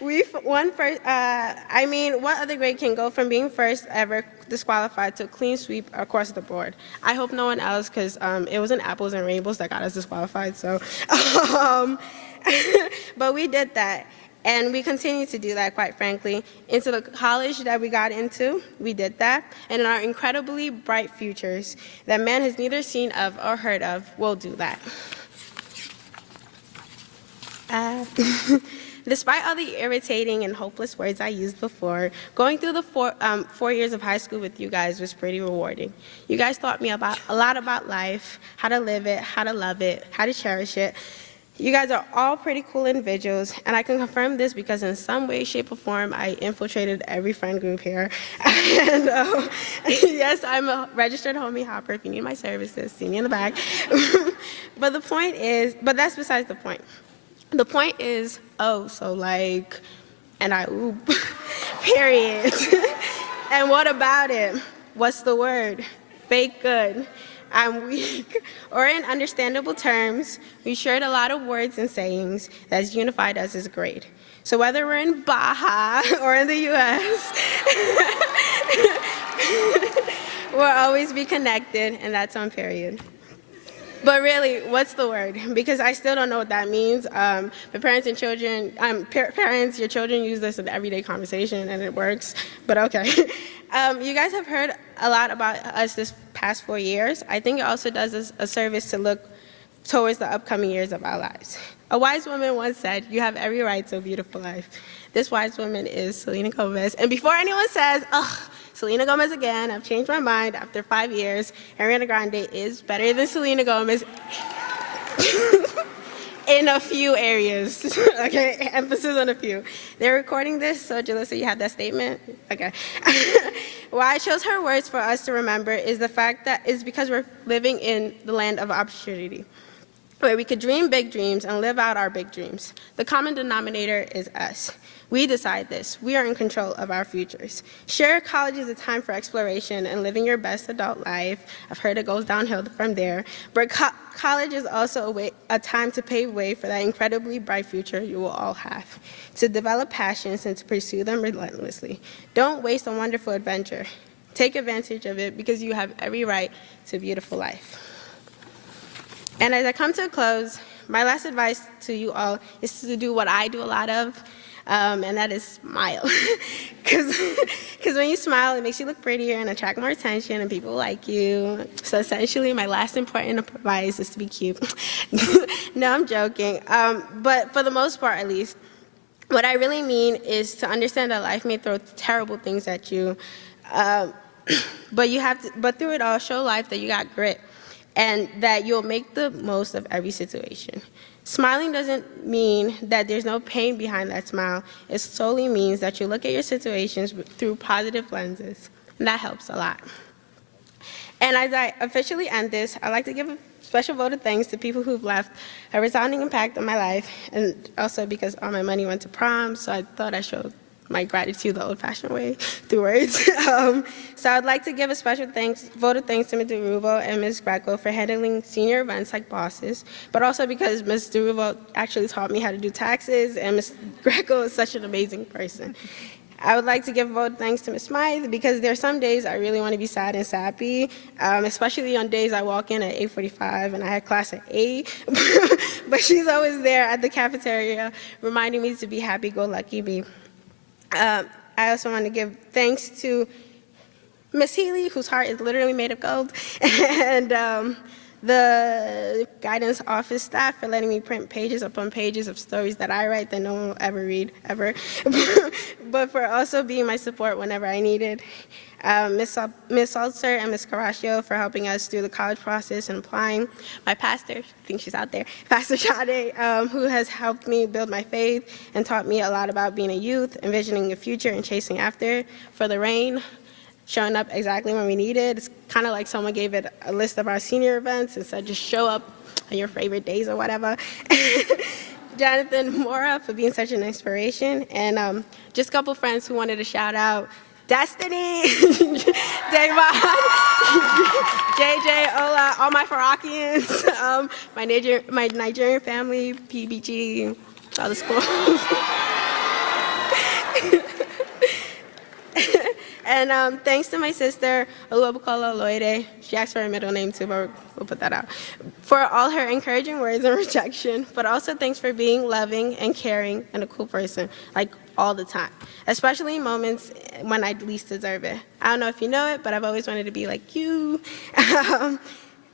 We won first. I mean, what other grade can go from being first ever disqualified to a clean sweep across the board? I hope no one else, because it wasn't apples and rainbows that got us disqualified. So, but we did that. And we continue to do that, quite frankly. Into the college that we got into, we did that. And in our incredibly bright futures that man has neither seen of or heard of, we'll do that. Despite all the irritating and hopeless words I used before, going through the 4 years of high school with you guys was pretty rewarding. You guys taught me a lot about life, how to live it, how to love it, how to cherish it. You guys are all pretty cool individuals, and I can confirm this because in some way, shape, or form, I infiltrated every friend group here. And yes, I'm a registered homie hopper. If you need my services, see me in the back. But that's besides the point. The point is, and I oop, period. And what about it? What's the word? Fake good. I'm weak. Or in understandable terms, we shared a lot of words and sayings that's unified us as a grade. So whether we're in Baja or in the US, we'll always be connected, and that's on period. But really, what's the word? Because I still don't know what that means. But parents and children, parents, your children use this in everyday conversation, and it works. But okay. You guys have heard a lot about us this past 4 years. I think it also does us a service to look towards the upcoming years of our lives. A wise woman once said, "You have every right to a beautiful life." This wise woman is Selena Gomez. And before anyone says, "Ugh, Selena Gomez again," I've changed my mind after 5 years. Ariana Grande is better than Selena Gomez in a few areas. Okay, emphasis on a few. They're recording this, so Jalissa, you have that statement? Okay. Why I chose her words for us to remember is the fact that it's because we're living in the land of opportunity, where we could dream big dreams and live out our big dreams. The common denominator is us. We decide this. We are in control of our futures. Sure, college is a time for exploration and living your best adult life. I've heard it goes downhill from there. But college is also a time to pave way for that incredibly bright future you will all have, to develop passions and to pursue them relentlessly. Don't waste a wonderful adventure. Take advantage of it because you have every right to a beautiful life. And as I come to a close, my last advice to you all is to do what I do a lot of, and that is smile. Because when you smile, it makes you look prettier and attract more attention, and people like you. So essentially, my last important advice is to be cute. No, I'm joking. But for the most part, at least, what I really mean is to understand that life may throw terrible things at you, but through it all, show life that you got grit, and that you'll make the most of every situation. Smiling doesn't mean that there's no pain behind that smile. It solely means that you look at your situations through positive lenses, and that helps a lot. And as I officially end this, I'd like to give a special vote of thanks to people who've left a resounding impact on my life, and also because all my money went to prom, so I thought I showed my gratitude the old-fashioned way, through words. So I'd like to give a special vote of thanks to Ms. DeRuvo and Ms. Greco for handling senior events like bosses, but also because Ms. DeRuvo actually taught me how to do taxes, and Ms. Greco is such an amazing person. I would like to give a vote of thanks to Ms. Smythe because there are some days I really want to be sad and sappy, especially on days I walk in at 8:45 and I had class at 8, but she's always there at the cafeteria reminding me to be happy-go-lucky me. I also want to give thanks to Miss Healy, whose heart is literally made of gold, and the guidance office staff for letting me print pages upon pages of stories that I write that no one will ever read, ever, but for also being my support whenever I needed. Ms. Salzer and Ms. Caraccio for helping us through the college process and applying. My pastor, I think she's out there, Pastor Shade, who has helped me build my faith and taught me a lot about being a youth, envisioning a future and chasing after. For the rain, showing up exactly when we need it. It's kind of like someone gave it a list of our senior events and said just show up on your favorite days or whatever. Jonathan Mora for being such an inspiration, and just a couple friends who wanted to shout out Destiny, Davon, JJ, Ola, all my Farakians, my Nigerian family, PBG, all the schools. And thanks to my sister, Oluwabukola Oloide, she asked for her middle name too, but we'll put that out, for all her encouraging words and rejection, but also thanks for being loving and caring and a cool person, like all the time, especially in moments when I least deserve it. I don't know if you know it, but I've always wanted to be like you.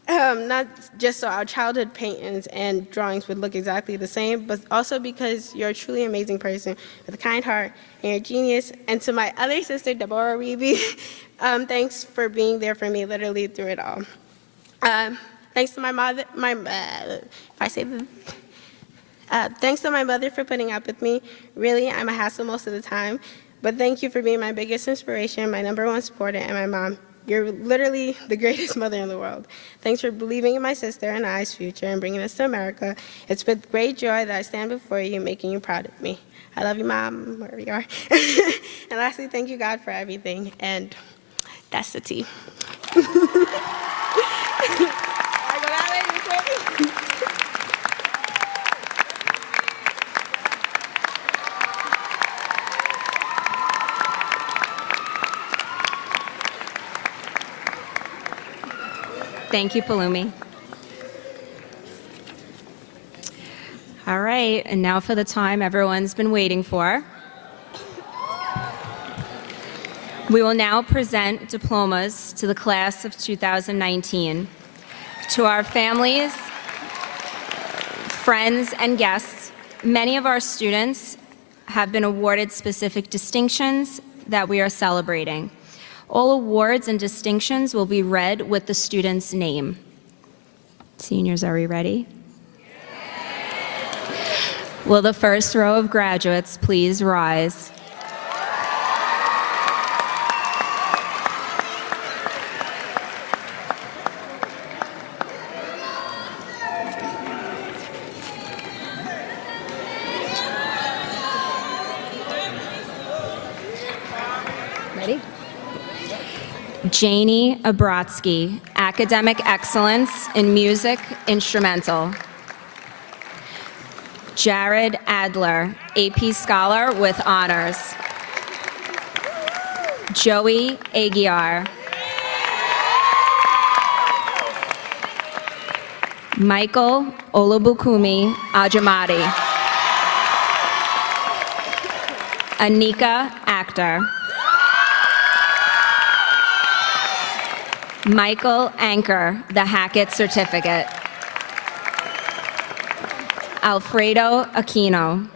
Not just so our childhood paintings and drawings would look exactly the same, but also because you're a truly amazing person with a kind heart and you're a genius. And to my other sister, Deborah Reeby, thanks for being there for me literally through it all. Thanks to my mother, thanks to my mother for putting up with me. Really, I'm a hassle most of the time, but thank you for being my biggest inspiration, my #1 supporter, and my mom. You're literally the greatest mother in the world. Thanks for believing in my sister and I's future and bringing us to America. It's with great joy that I stand before you, making you proud of me. I love you, Mom, wherever you are. And lastly, thank you, God, for everything. And that's the tea. Thank you, Palumi. All right, and now for the time everyone's been waiting for. We will now present diplomas to the class of 2019. To our families, friends, and guests, many of our students have been awarded specific distinctions that we are celebrating. All awards and distinctions will be read with the student's name. Seniors, are we ready? Will the first row of graduates please rise? Ready? Janie Abrotsky, Academic Excellence in Music Instrumental. Jared Adler, AP Scholar with Honors. Joey Aguiar. Michael Olubukumi Ajamati. Anika Actor. Michael Anker, the Hackett Certificate. Alfredo Aquino.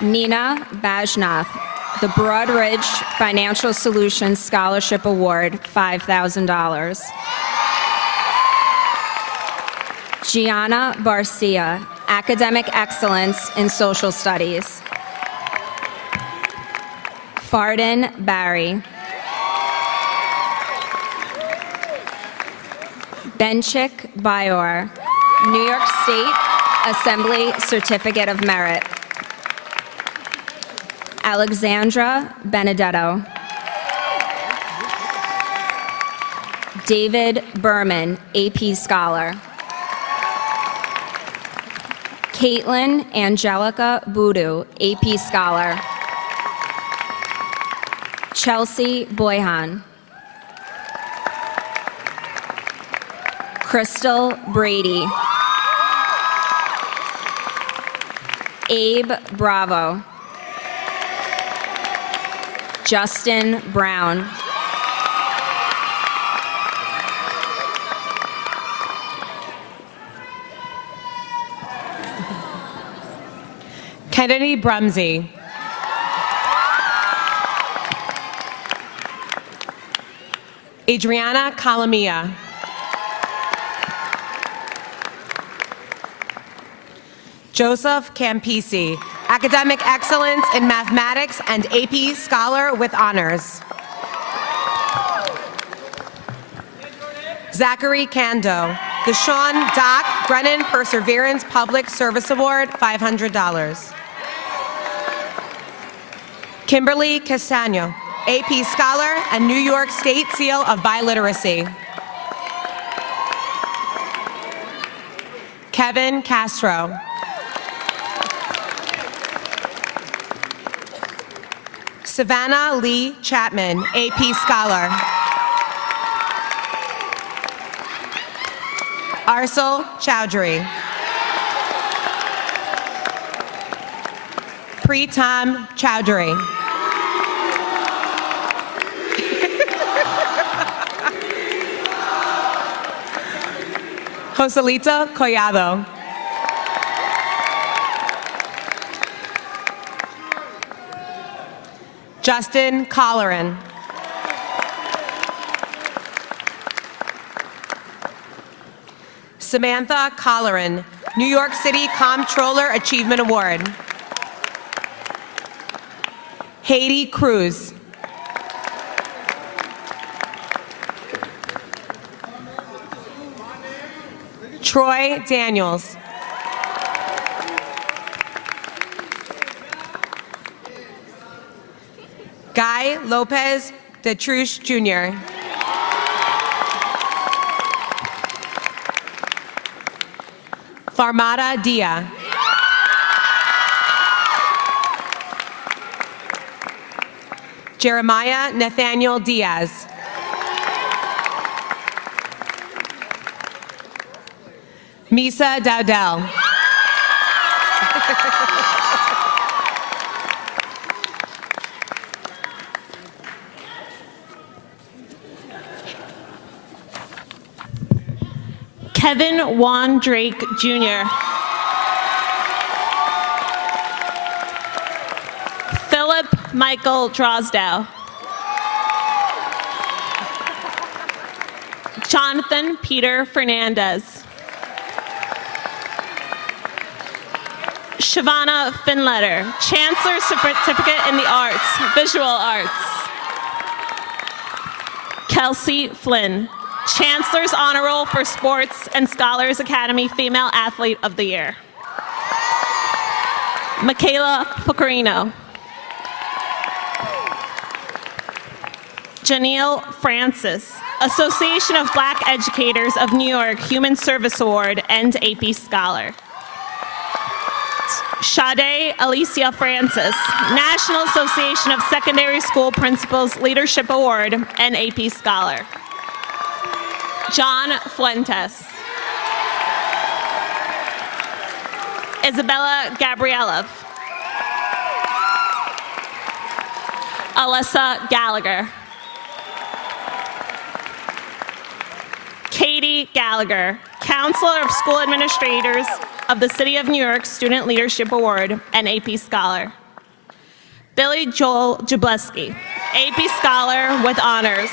Nina Bajnath, the Broadridge Financial Solutions Scholarship Award, $5,000. Gianna Barcia, Academic Excellence in Social Studies. Fardin Barry. Benchik Bayor, New York State Assembly Certificate of Merit. Alexandra Benedetto. David Berman, AP Scholar. Caitlin Angelica Boudou, AP Scholar. Chelsea Boyhan. Crystal Brady. Abe Bravo. Justin Brown. Kennedy Brumsey. Adriana Calamia. Joseph Campisi, Academic Excellence in Mathematics and AP Scholar with Honors. Zachary Kando, the Sean Doc Brennan Perseverance Public Service Award, $500. Kimberly Castano, AP Scholar and New York State Seal of Biliteracy. Kevin Castro. Savannah Lee Chapman, AP Scholar. Arsal Chowdhury. Pritam Chowdhury. Joselita Collado. Justin Colleran. Samantha Colleran, New York City Comptroller Achievement Award. Haiti Cruz. Troy Daniels. Guy Lopez de Truche Jr. Farmada Dia. Jeremiah Nathaniel Diaz. Misa Dowdell. Kevin Juan Drake Jr. Philip Michael Drosdow. Jonathan Peter Fernandez. Shavana Finletter, Chancellor's Certificate in the Arts, Visual Arts. Kelsey Flynn, Chancellor's Honor Roll for Sports and Scholars Academy Female Athlete of the Year. Michaela Pocorino. Janelle Francis, Association of Black Educators of New York Human Service Award and AP Scholar. Sade Alicia Francis, National Association of Secondary School Principals Leadership Award and AP Scholar. John Fuentes. Isabella Gabrielov. Alyssa Gallagher. Katie Gallagher, Counselor of School Administrators of the City of New York Student Leadership Award and AP Scholar. Billy Joel Jableski, AP Scholar with Honors.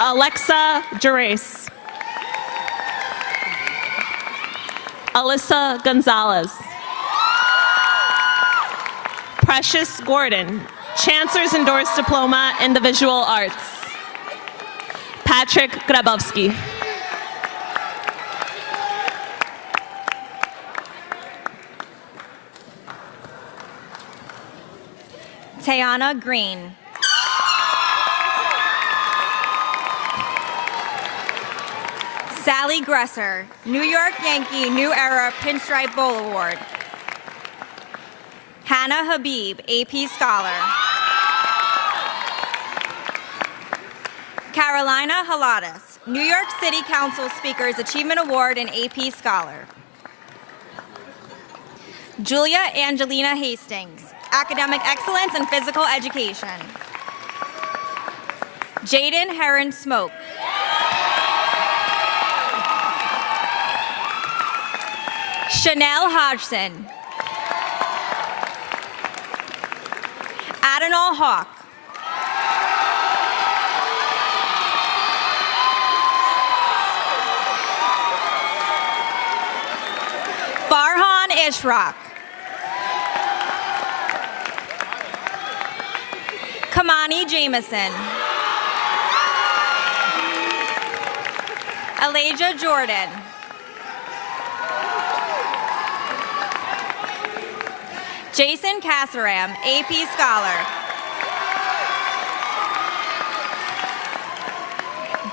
Alexa Gerace. Alyssa Gonzalez. Precious Gordon, Chancellor's Endorsed Diploma in the Visual Arts. Patrick Grabowski. Tayana Green. Sally Gresser, New York Yankee New Era Pinstripe Bowl Award. Hannah Habib, AP Scholar. Carolina Haladas, New York City Council Speakers Achievement Award and AP Scholar. Julia Angelina Hastings, Academic Excellence and Physical Education. Jaden Heron Smoke. Chanel Hodgson. Adenal Hawk. Farhan Ishraq. Kamani Jameson. Elijah Jordan. Jason Kassaram, AP Scholar.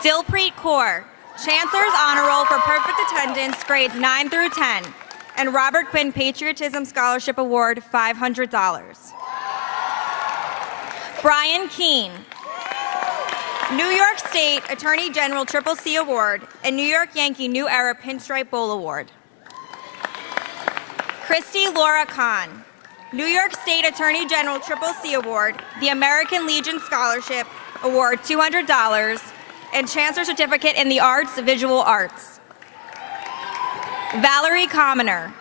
Dilpreet Kaur, Chancellor's Honor Roll for Perfect Attendance, grades 9 through 10, and Robert Quinn Patriotism Scholarship Award, $500. Brian Keene, New York State Attorney General Triple C Award and New York Yankee New Era Pinstripe Bowl Award. Christy Laura Kahn, New York State Attorney General Triple C Award, the American Legion Scholarship Award, $200, and Chancellor Certificate in the Arts, Visual Arts. Valerie Commoner,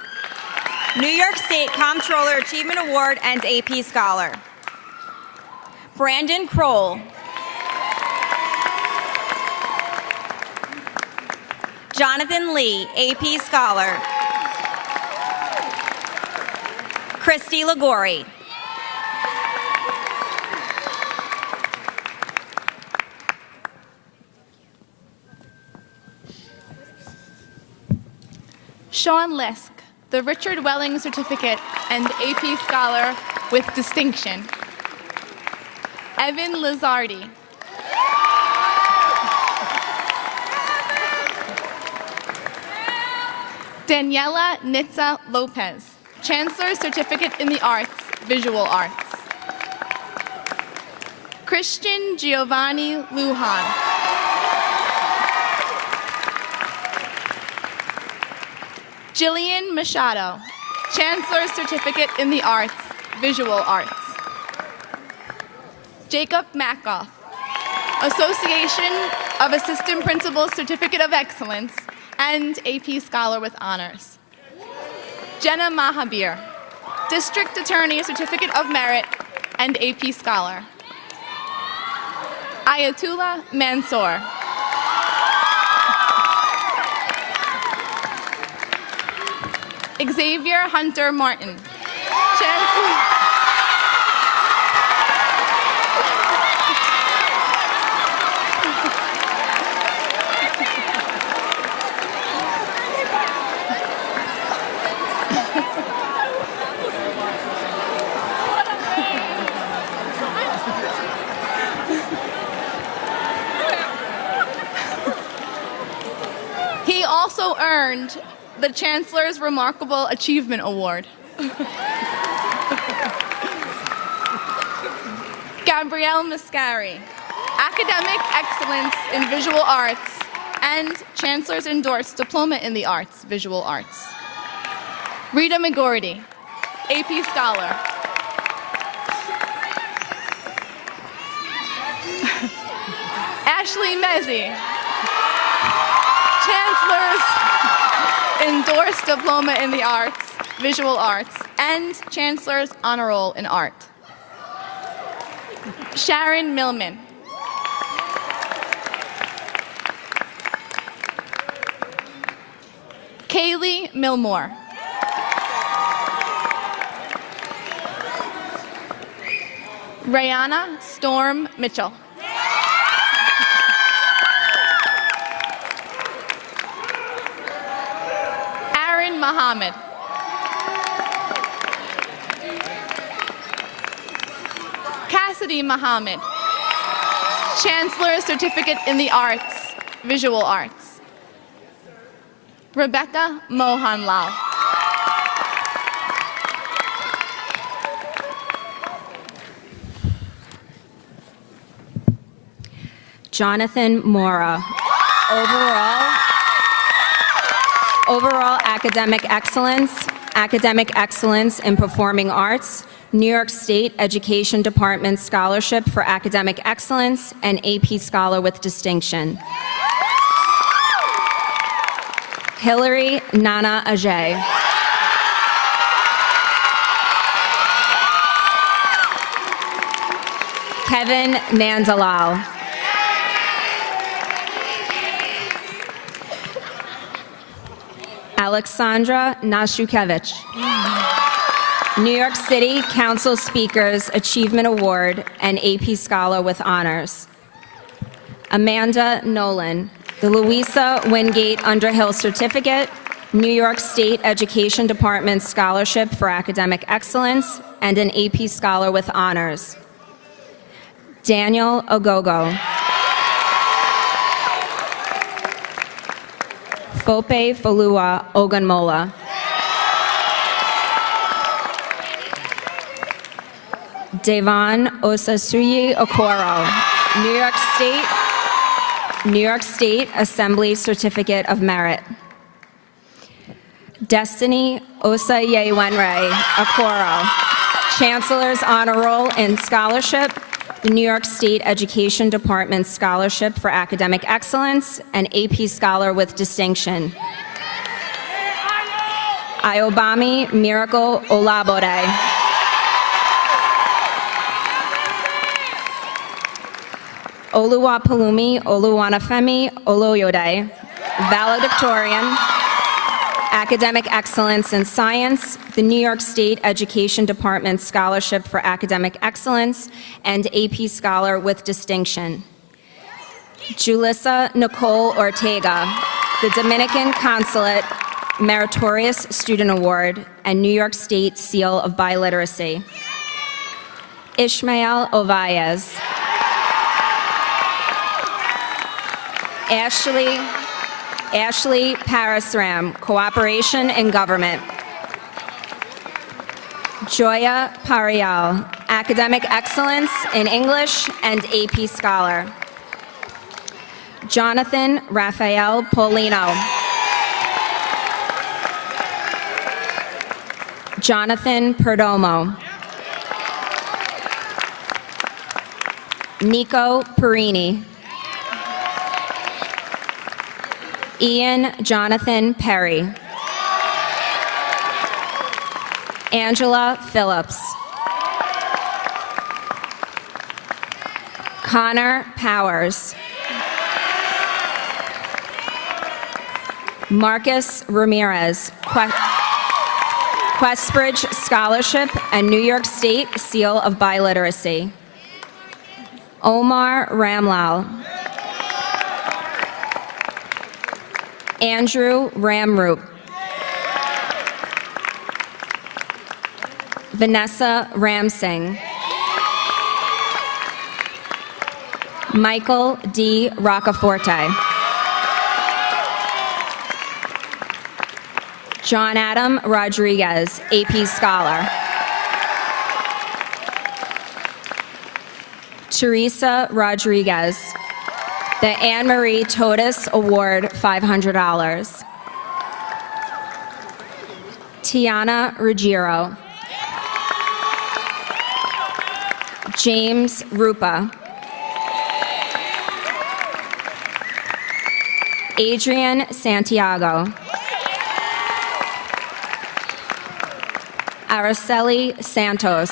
New York State Comptroller Achievement Award and AP Scholar. Brandon Kroll. Jonathan Lee, AP Scholar. Christy Ligori. Sean Lisk, the Richard Welling Certificate and AP Scholar with distinction. Evan Lizardi. Daniela Nitza Lopez, Chancellor's Certificate in the Arts, Visual Arts. Christian Giovanni Lujan. Jillian Machado, Chancellor's Certificate in the Arts, Visual Arts. Jacob Mackoff, Association of Assistant Principals Certificate of Excellence and AP Scholar with Honors. Jenna Mahabir, District Attorney Certificate of Merit and AP Scholar. Ayatullah Mansour. Xavier Hunter Martin, Chancellor. He also earned the Chancellor's Remarkable Achievement Award. Gabrielle Mascari, Academic Excellence in Visual Arts and Chancellor's Endorsed Diploma in the Arts, Visual Arts. Rita McGordy, AP Scholar. Ashley Mezzi, Chancellor's Endorsed Diploma in the Arts, Visual Arts, and Chancellor's Honor Roll in Art. Sharon Millman. Kaylee Milmore. Rayana Storm Mitchell. Aaron Muhammad. Cassidy Muhammad, Chancellor's Certificate in the Arts, Visual Arts. Rebecca Mohan Lal. Jonathan Mora, overall academic excellence in performing arts, New York State Education Department Scholarship for Academic Excellence, and AP Scholar with Distinction. Hillary Nana Ajay. Kevin Nandalal. Alexandra Nashukevich. New York City Council Speakers Achievement Award and AP Scholar with Honors. Amanda Nolan, the Louisa Wingate Underhill Certificate, New York State Education Department Scholarship for Academic Excellence, and an AP Scholar with Honors. Daniel Ogogo. Fope Falua Ogunmola. Devon Osasuyi Okoro, New York State Assembly Certificate of Merit. Destiny Osayewenre Okoro, Chancellor's Honor Roll in Scholarship, the New York State Education Department Scholarship for Academic Excellence, and AP Scholar with Distinction. Ayobami Miracle Olabode. Oluwapalumi Oluwanafemi Oloyode, valedictorian, Academic Excellence in Science, the New York State Education Department Scholarship for Academic Excellence, and AP Scholar with Distinction. Julissa Nicole Ortega, the Dominican Consulate Meritorious Student Award and New York State Seal of Biliteracy. Ishmael Ovaez. Ashley Parasram, Cooperation in Government. Joya Parial, Academic Excellence in English and AP Scholar. Jonathan Raphael Polino. Jonathan Perdomo. Nico Perini. Ian Jonathan Perry. Angela Phillips. Connor Powers. Marcus Ramirez, Questbridge Scholarship and New York State Seal of Biliteracy. Omar Ramlal. Andrew Ramroop. Vanessa Ramsing. Michael D. Roccaforte. John Adam Rodriguez, AP Scholar. Teresa Rodriguez, the Anne Marie Totis Award, $500. Tiana Ruggiero. James Rupa. Adrian Santiago. Araceli Santos.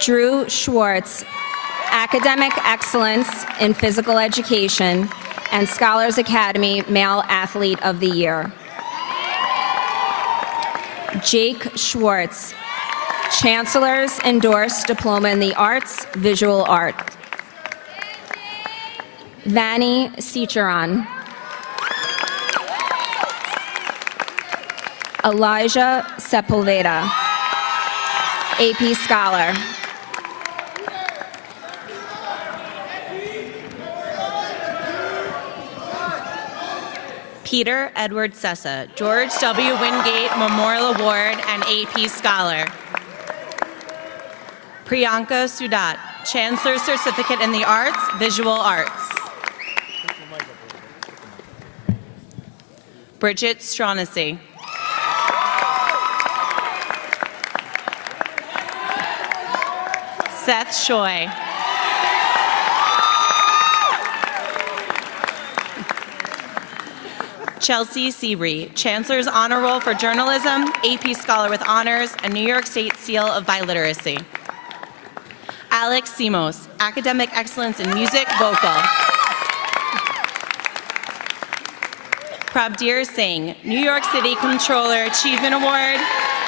Drew Schwartz, Academic Excellence in Physical Education and Scholars Academy Male Athlete of the Year. Jake Schwartz, Chancellor's Endorsed Diploma in the Arts, Visual Art. Vanny Sicharan. Elijah Sepulveda, AP Scholar. Peter Edward Sessa, George W. Wingate Memorial Award and AP Scholar. Priyanka Sudat, Chancellor's Certificate in the Arts, Visual Arts. Bridget Straughnessy. Seth Shoy. Chelsea Seabree, Chancellor's Honor Roll for Journalism, AP Scholar with Honors, and New York State Seal of Biliteracy. Alex Simos, Academic Excellence in Music, Vocal. Prabdir Singh, New York City Comptroller Achievement Award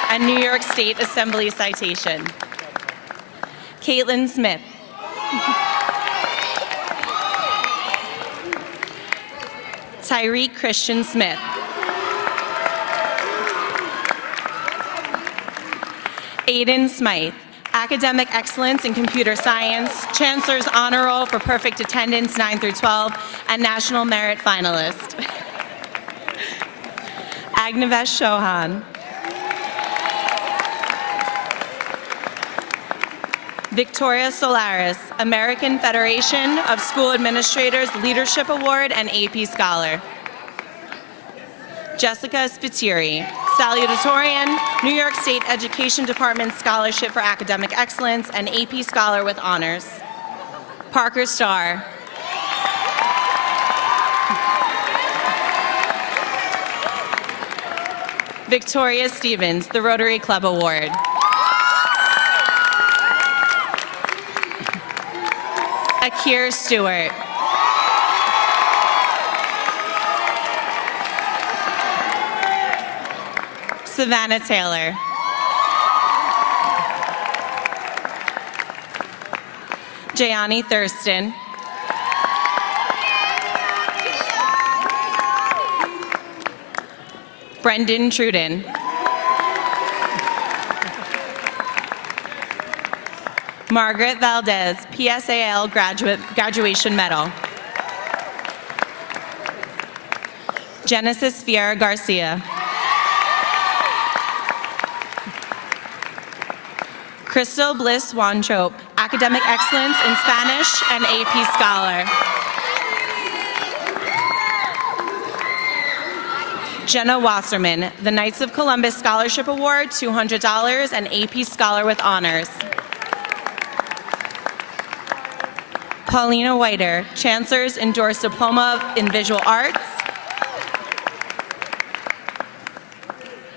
and New York State Assembly Citation. Caitlin Smith. Tyreek Christian Smith. Aiden Smythe, Academic Excellence in Computer Science, Chancellor's Honor Roll for Perfect Attendance 9 through 12, and National Merit Finalist. Agnevesh Chauhan. Victoria Solaris, American Federation of School Administrators Leadership Award and AP Scholar. Jessica Spiteri, salutatorian, New York State Education Department Scholarship for Academic Excellence and AP Scholar with Honors. Parker Starr. Victoria Stevens, the Rotary Club Award. Akir Stewart. Savannah Taylor. Jayani Thurston. Brendan Truden. Margaret Valdez, PSAL Graduation Medal. Genesis Fiera Garcia. Crystal Bliss Wantrope, Academic Excellence in Spanish and AP Scholar. Jenna Wasserman, the Knights of Columbus Scholarship Award, $200, and AP Scholar with Honors. Paulina Whiter, Chancellor's Endorsed Diploma in Visual Arts.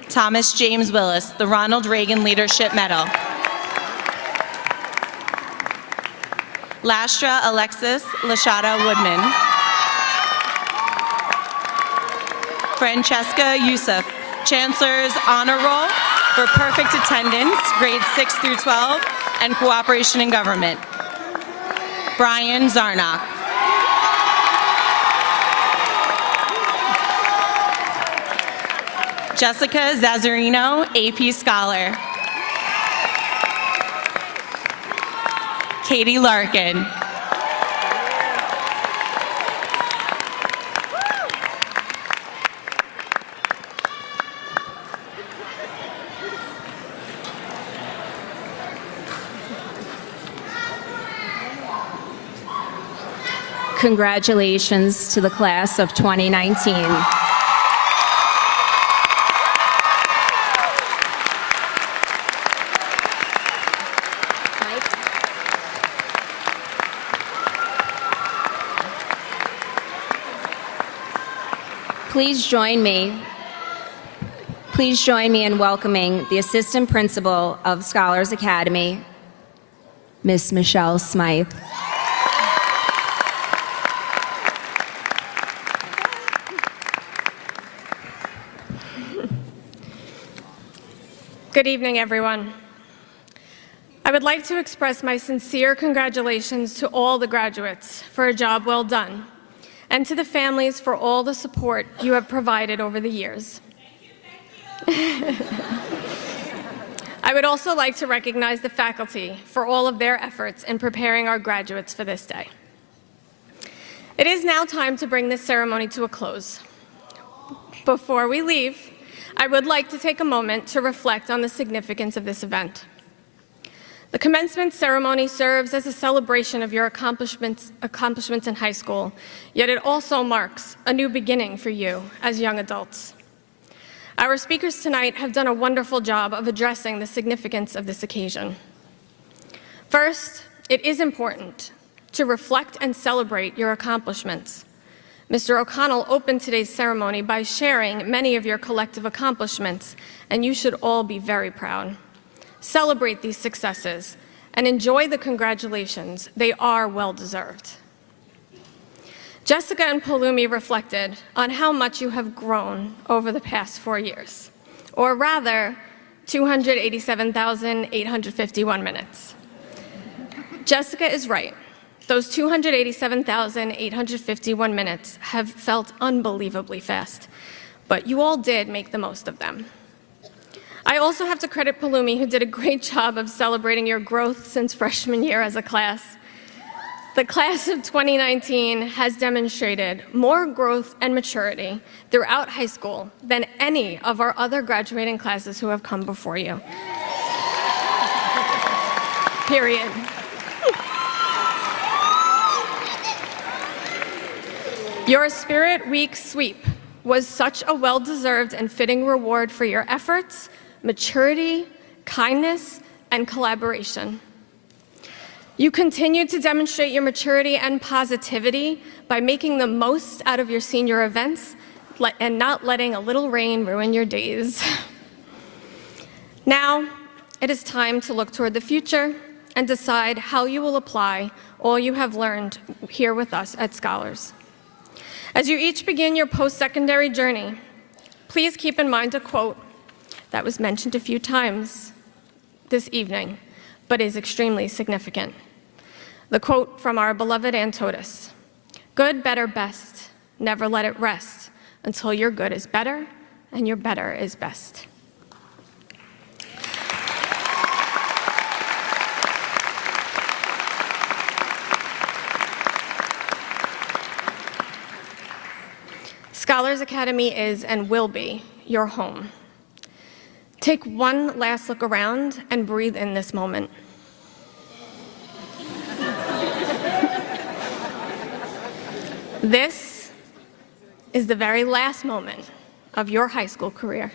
Thomas James Willis, the Ronald Reagan Leadership Medal. Lastra Alexis Lashada Woodman. Francesca Youssef, Chancellor's Honor Roll for perfect attendance, grades 6 through 12, and cooperation in government. Brian Zarnock. Jessica Zazzarino, AP Scholar. Katie Larkin. Congratulations to the class of 2019. Please join me in welcoming the Assistant Principal of Scholars Academy, Miss Michelle Smythe. Good evening, everyone. I would like to express my sincere congratulations to all the graduates for a job well done, and to the families for all the support you have provided over the years. I would also like to recognize the faculty for all of their efforts in preparing our graduates for this day. It is now time to bring this ceremony to a close. Before we leave, I would like to take a moment to reflect on the significance of this event. The commencement ceremony serves as a celebration of your accomplishments in high school, yet it also marks a new beginning for you as young adults. Our speakers tonight have done a wonderful job of addressing the significance of this occasion. First, it is important to reflect and celebrate your accomplishments. Mr. O'Connell opened today's ceremony by sharing many of your collective accomplishments, and you should all be very proud. Celebrate these successes and enjoy the congratulations. They are well-deserved. Jessica and Palumi reflected on how much you have grown over the past 4 years, or rather, 287,851 minutes. Jessica is right. Those 287,851 minutes have felt unbelievably fast, but you all did make the most of them. I also have to credit Palumi, who did a great job of celebrating your growth since freshman year as a class. The class of 2019 has demonstrated more growth and maturity throughout high school than any of our other graduating classes who have come before you. Period. Your Spirit Week sweep was such a well-deserved and fitting reward for your efforts, maturity, kindness, and collaboration. You continue to demonstrate your maturity and positivity by making the most out of your senior events and not letting a little rain ruin your days. Now, it is time to look toward the future and decide how you will apply all you have learned here with us at Scholars. As you each begin your post-secondary journey, please keep in mind a quote that was mentioned a few times this evening, but is extremely significant. The quote from our beloved Antotis: "Good, better, best, never let it rest until your good is better and your better is best." Scholars Academy is and will be your home. Take one last look around and breathe in this moment. This is the very last moment of your high school career.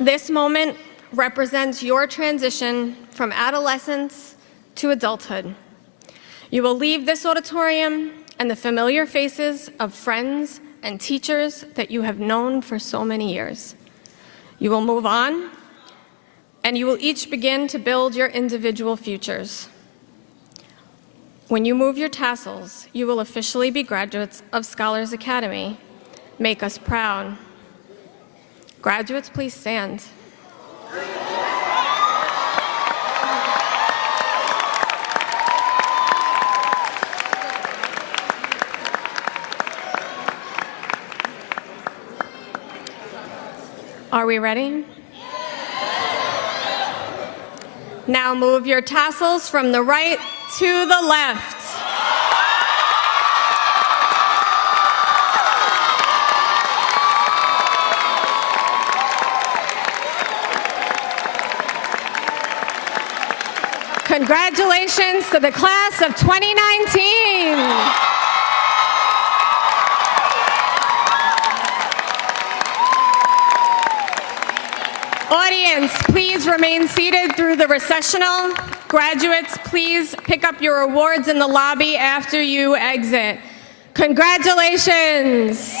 This moment represents your transition from adolescence to adulthood. You will leave this auditorium and the familiar faces of friends and teachers that you have known for so many years. You will move on, and you will each begin to build your individual futures. When you move your tassels, you will officially be graduates of Scholars Academy. Make us proud. Graduates, please stand. Are we ready? Now move your tassels from the right to the left. Congratulations to the class of 2019. Audience, please remain seated through the recessional. Graduates, please pick up your awards in the lobby after you exit. Congratulations.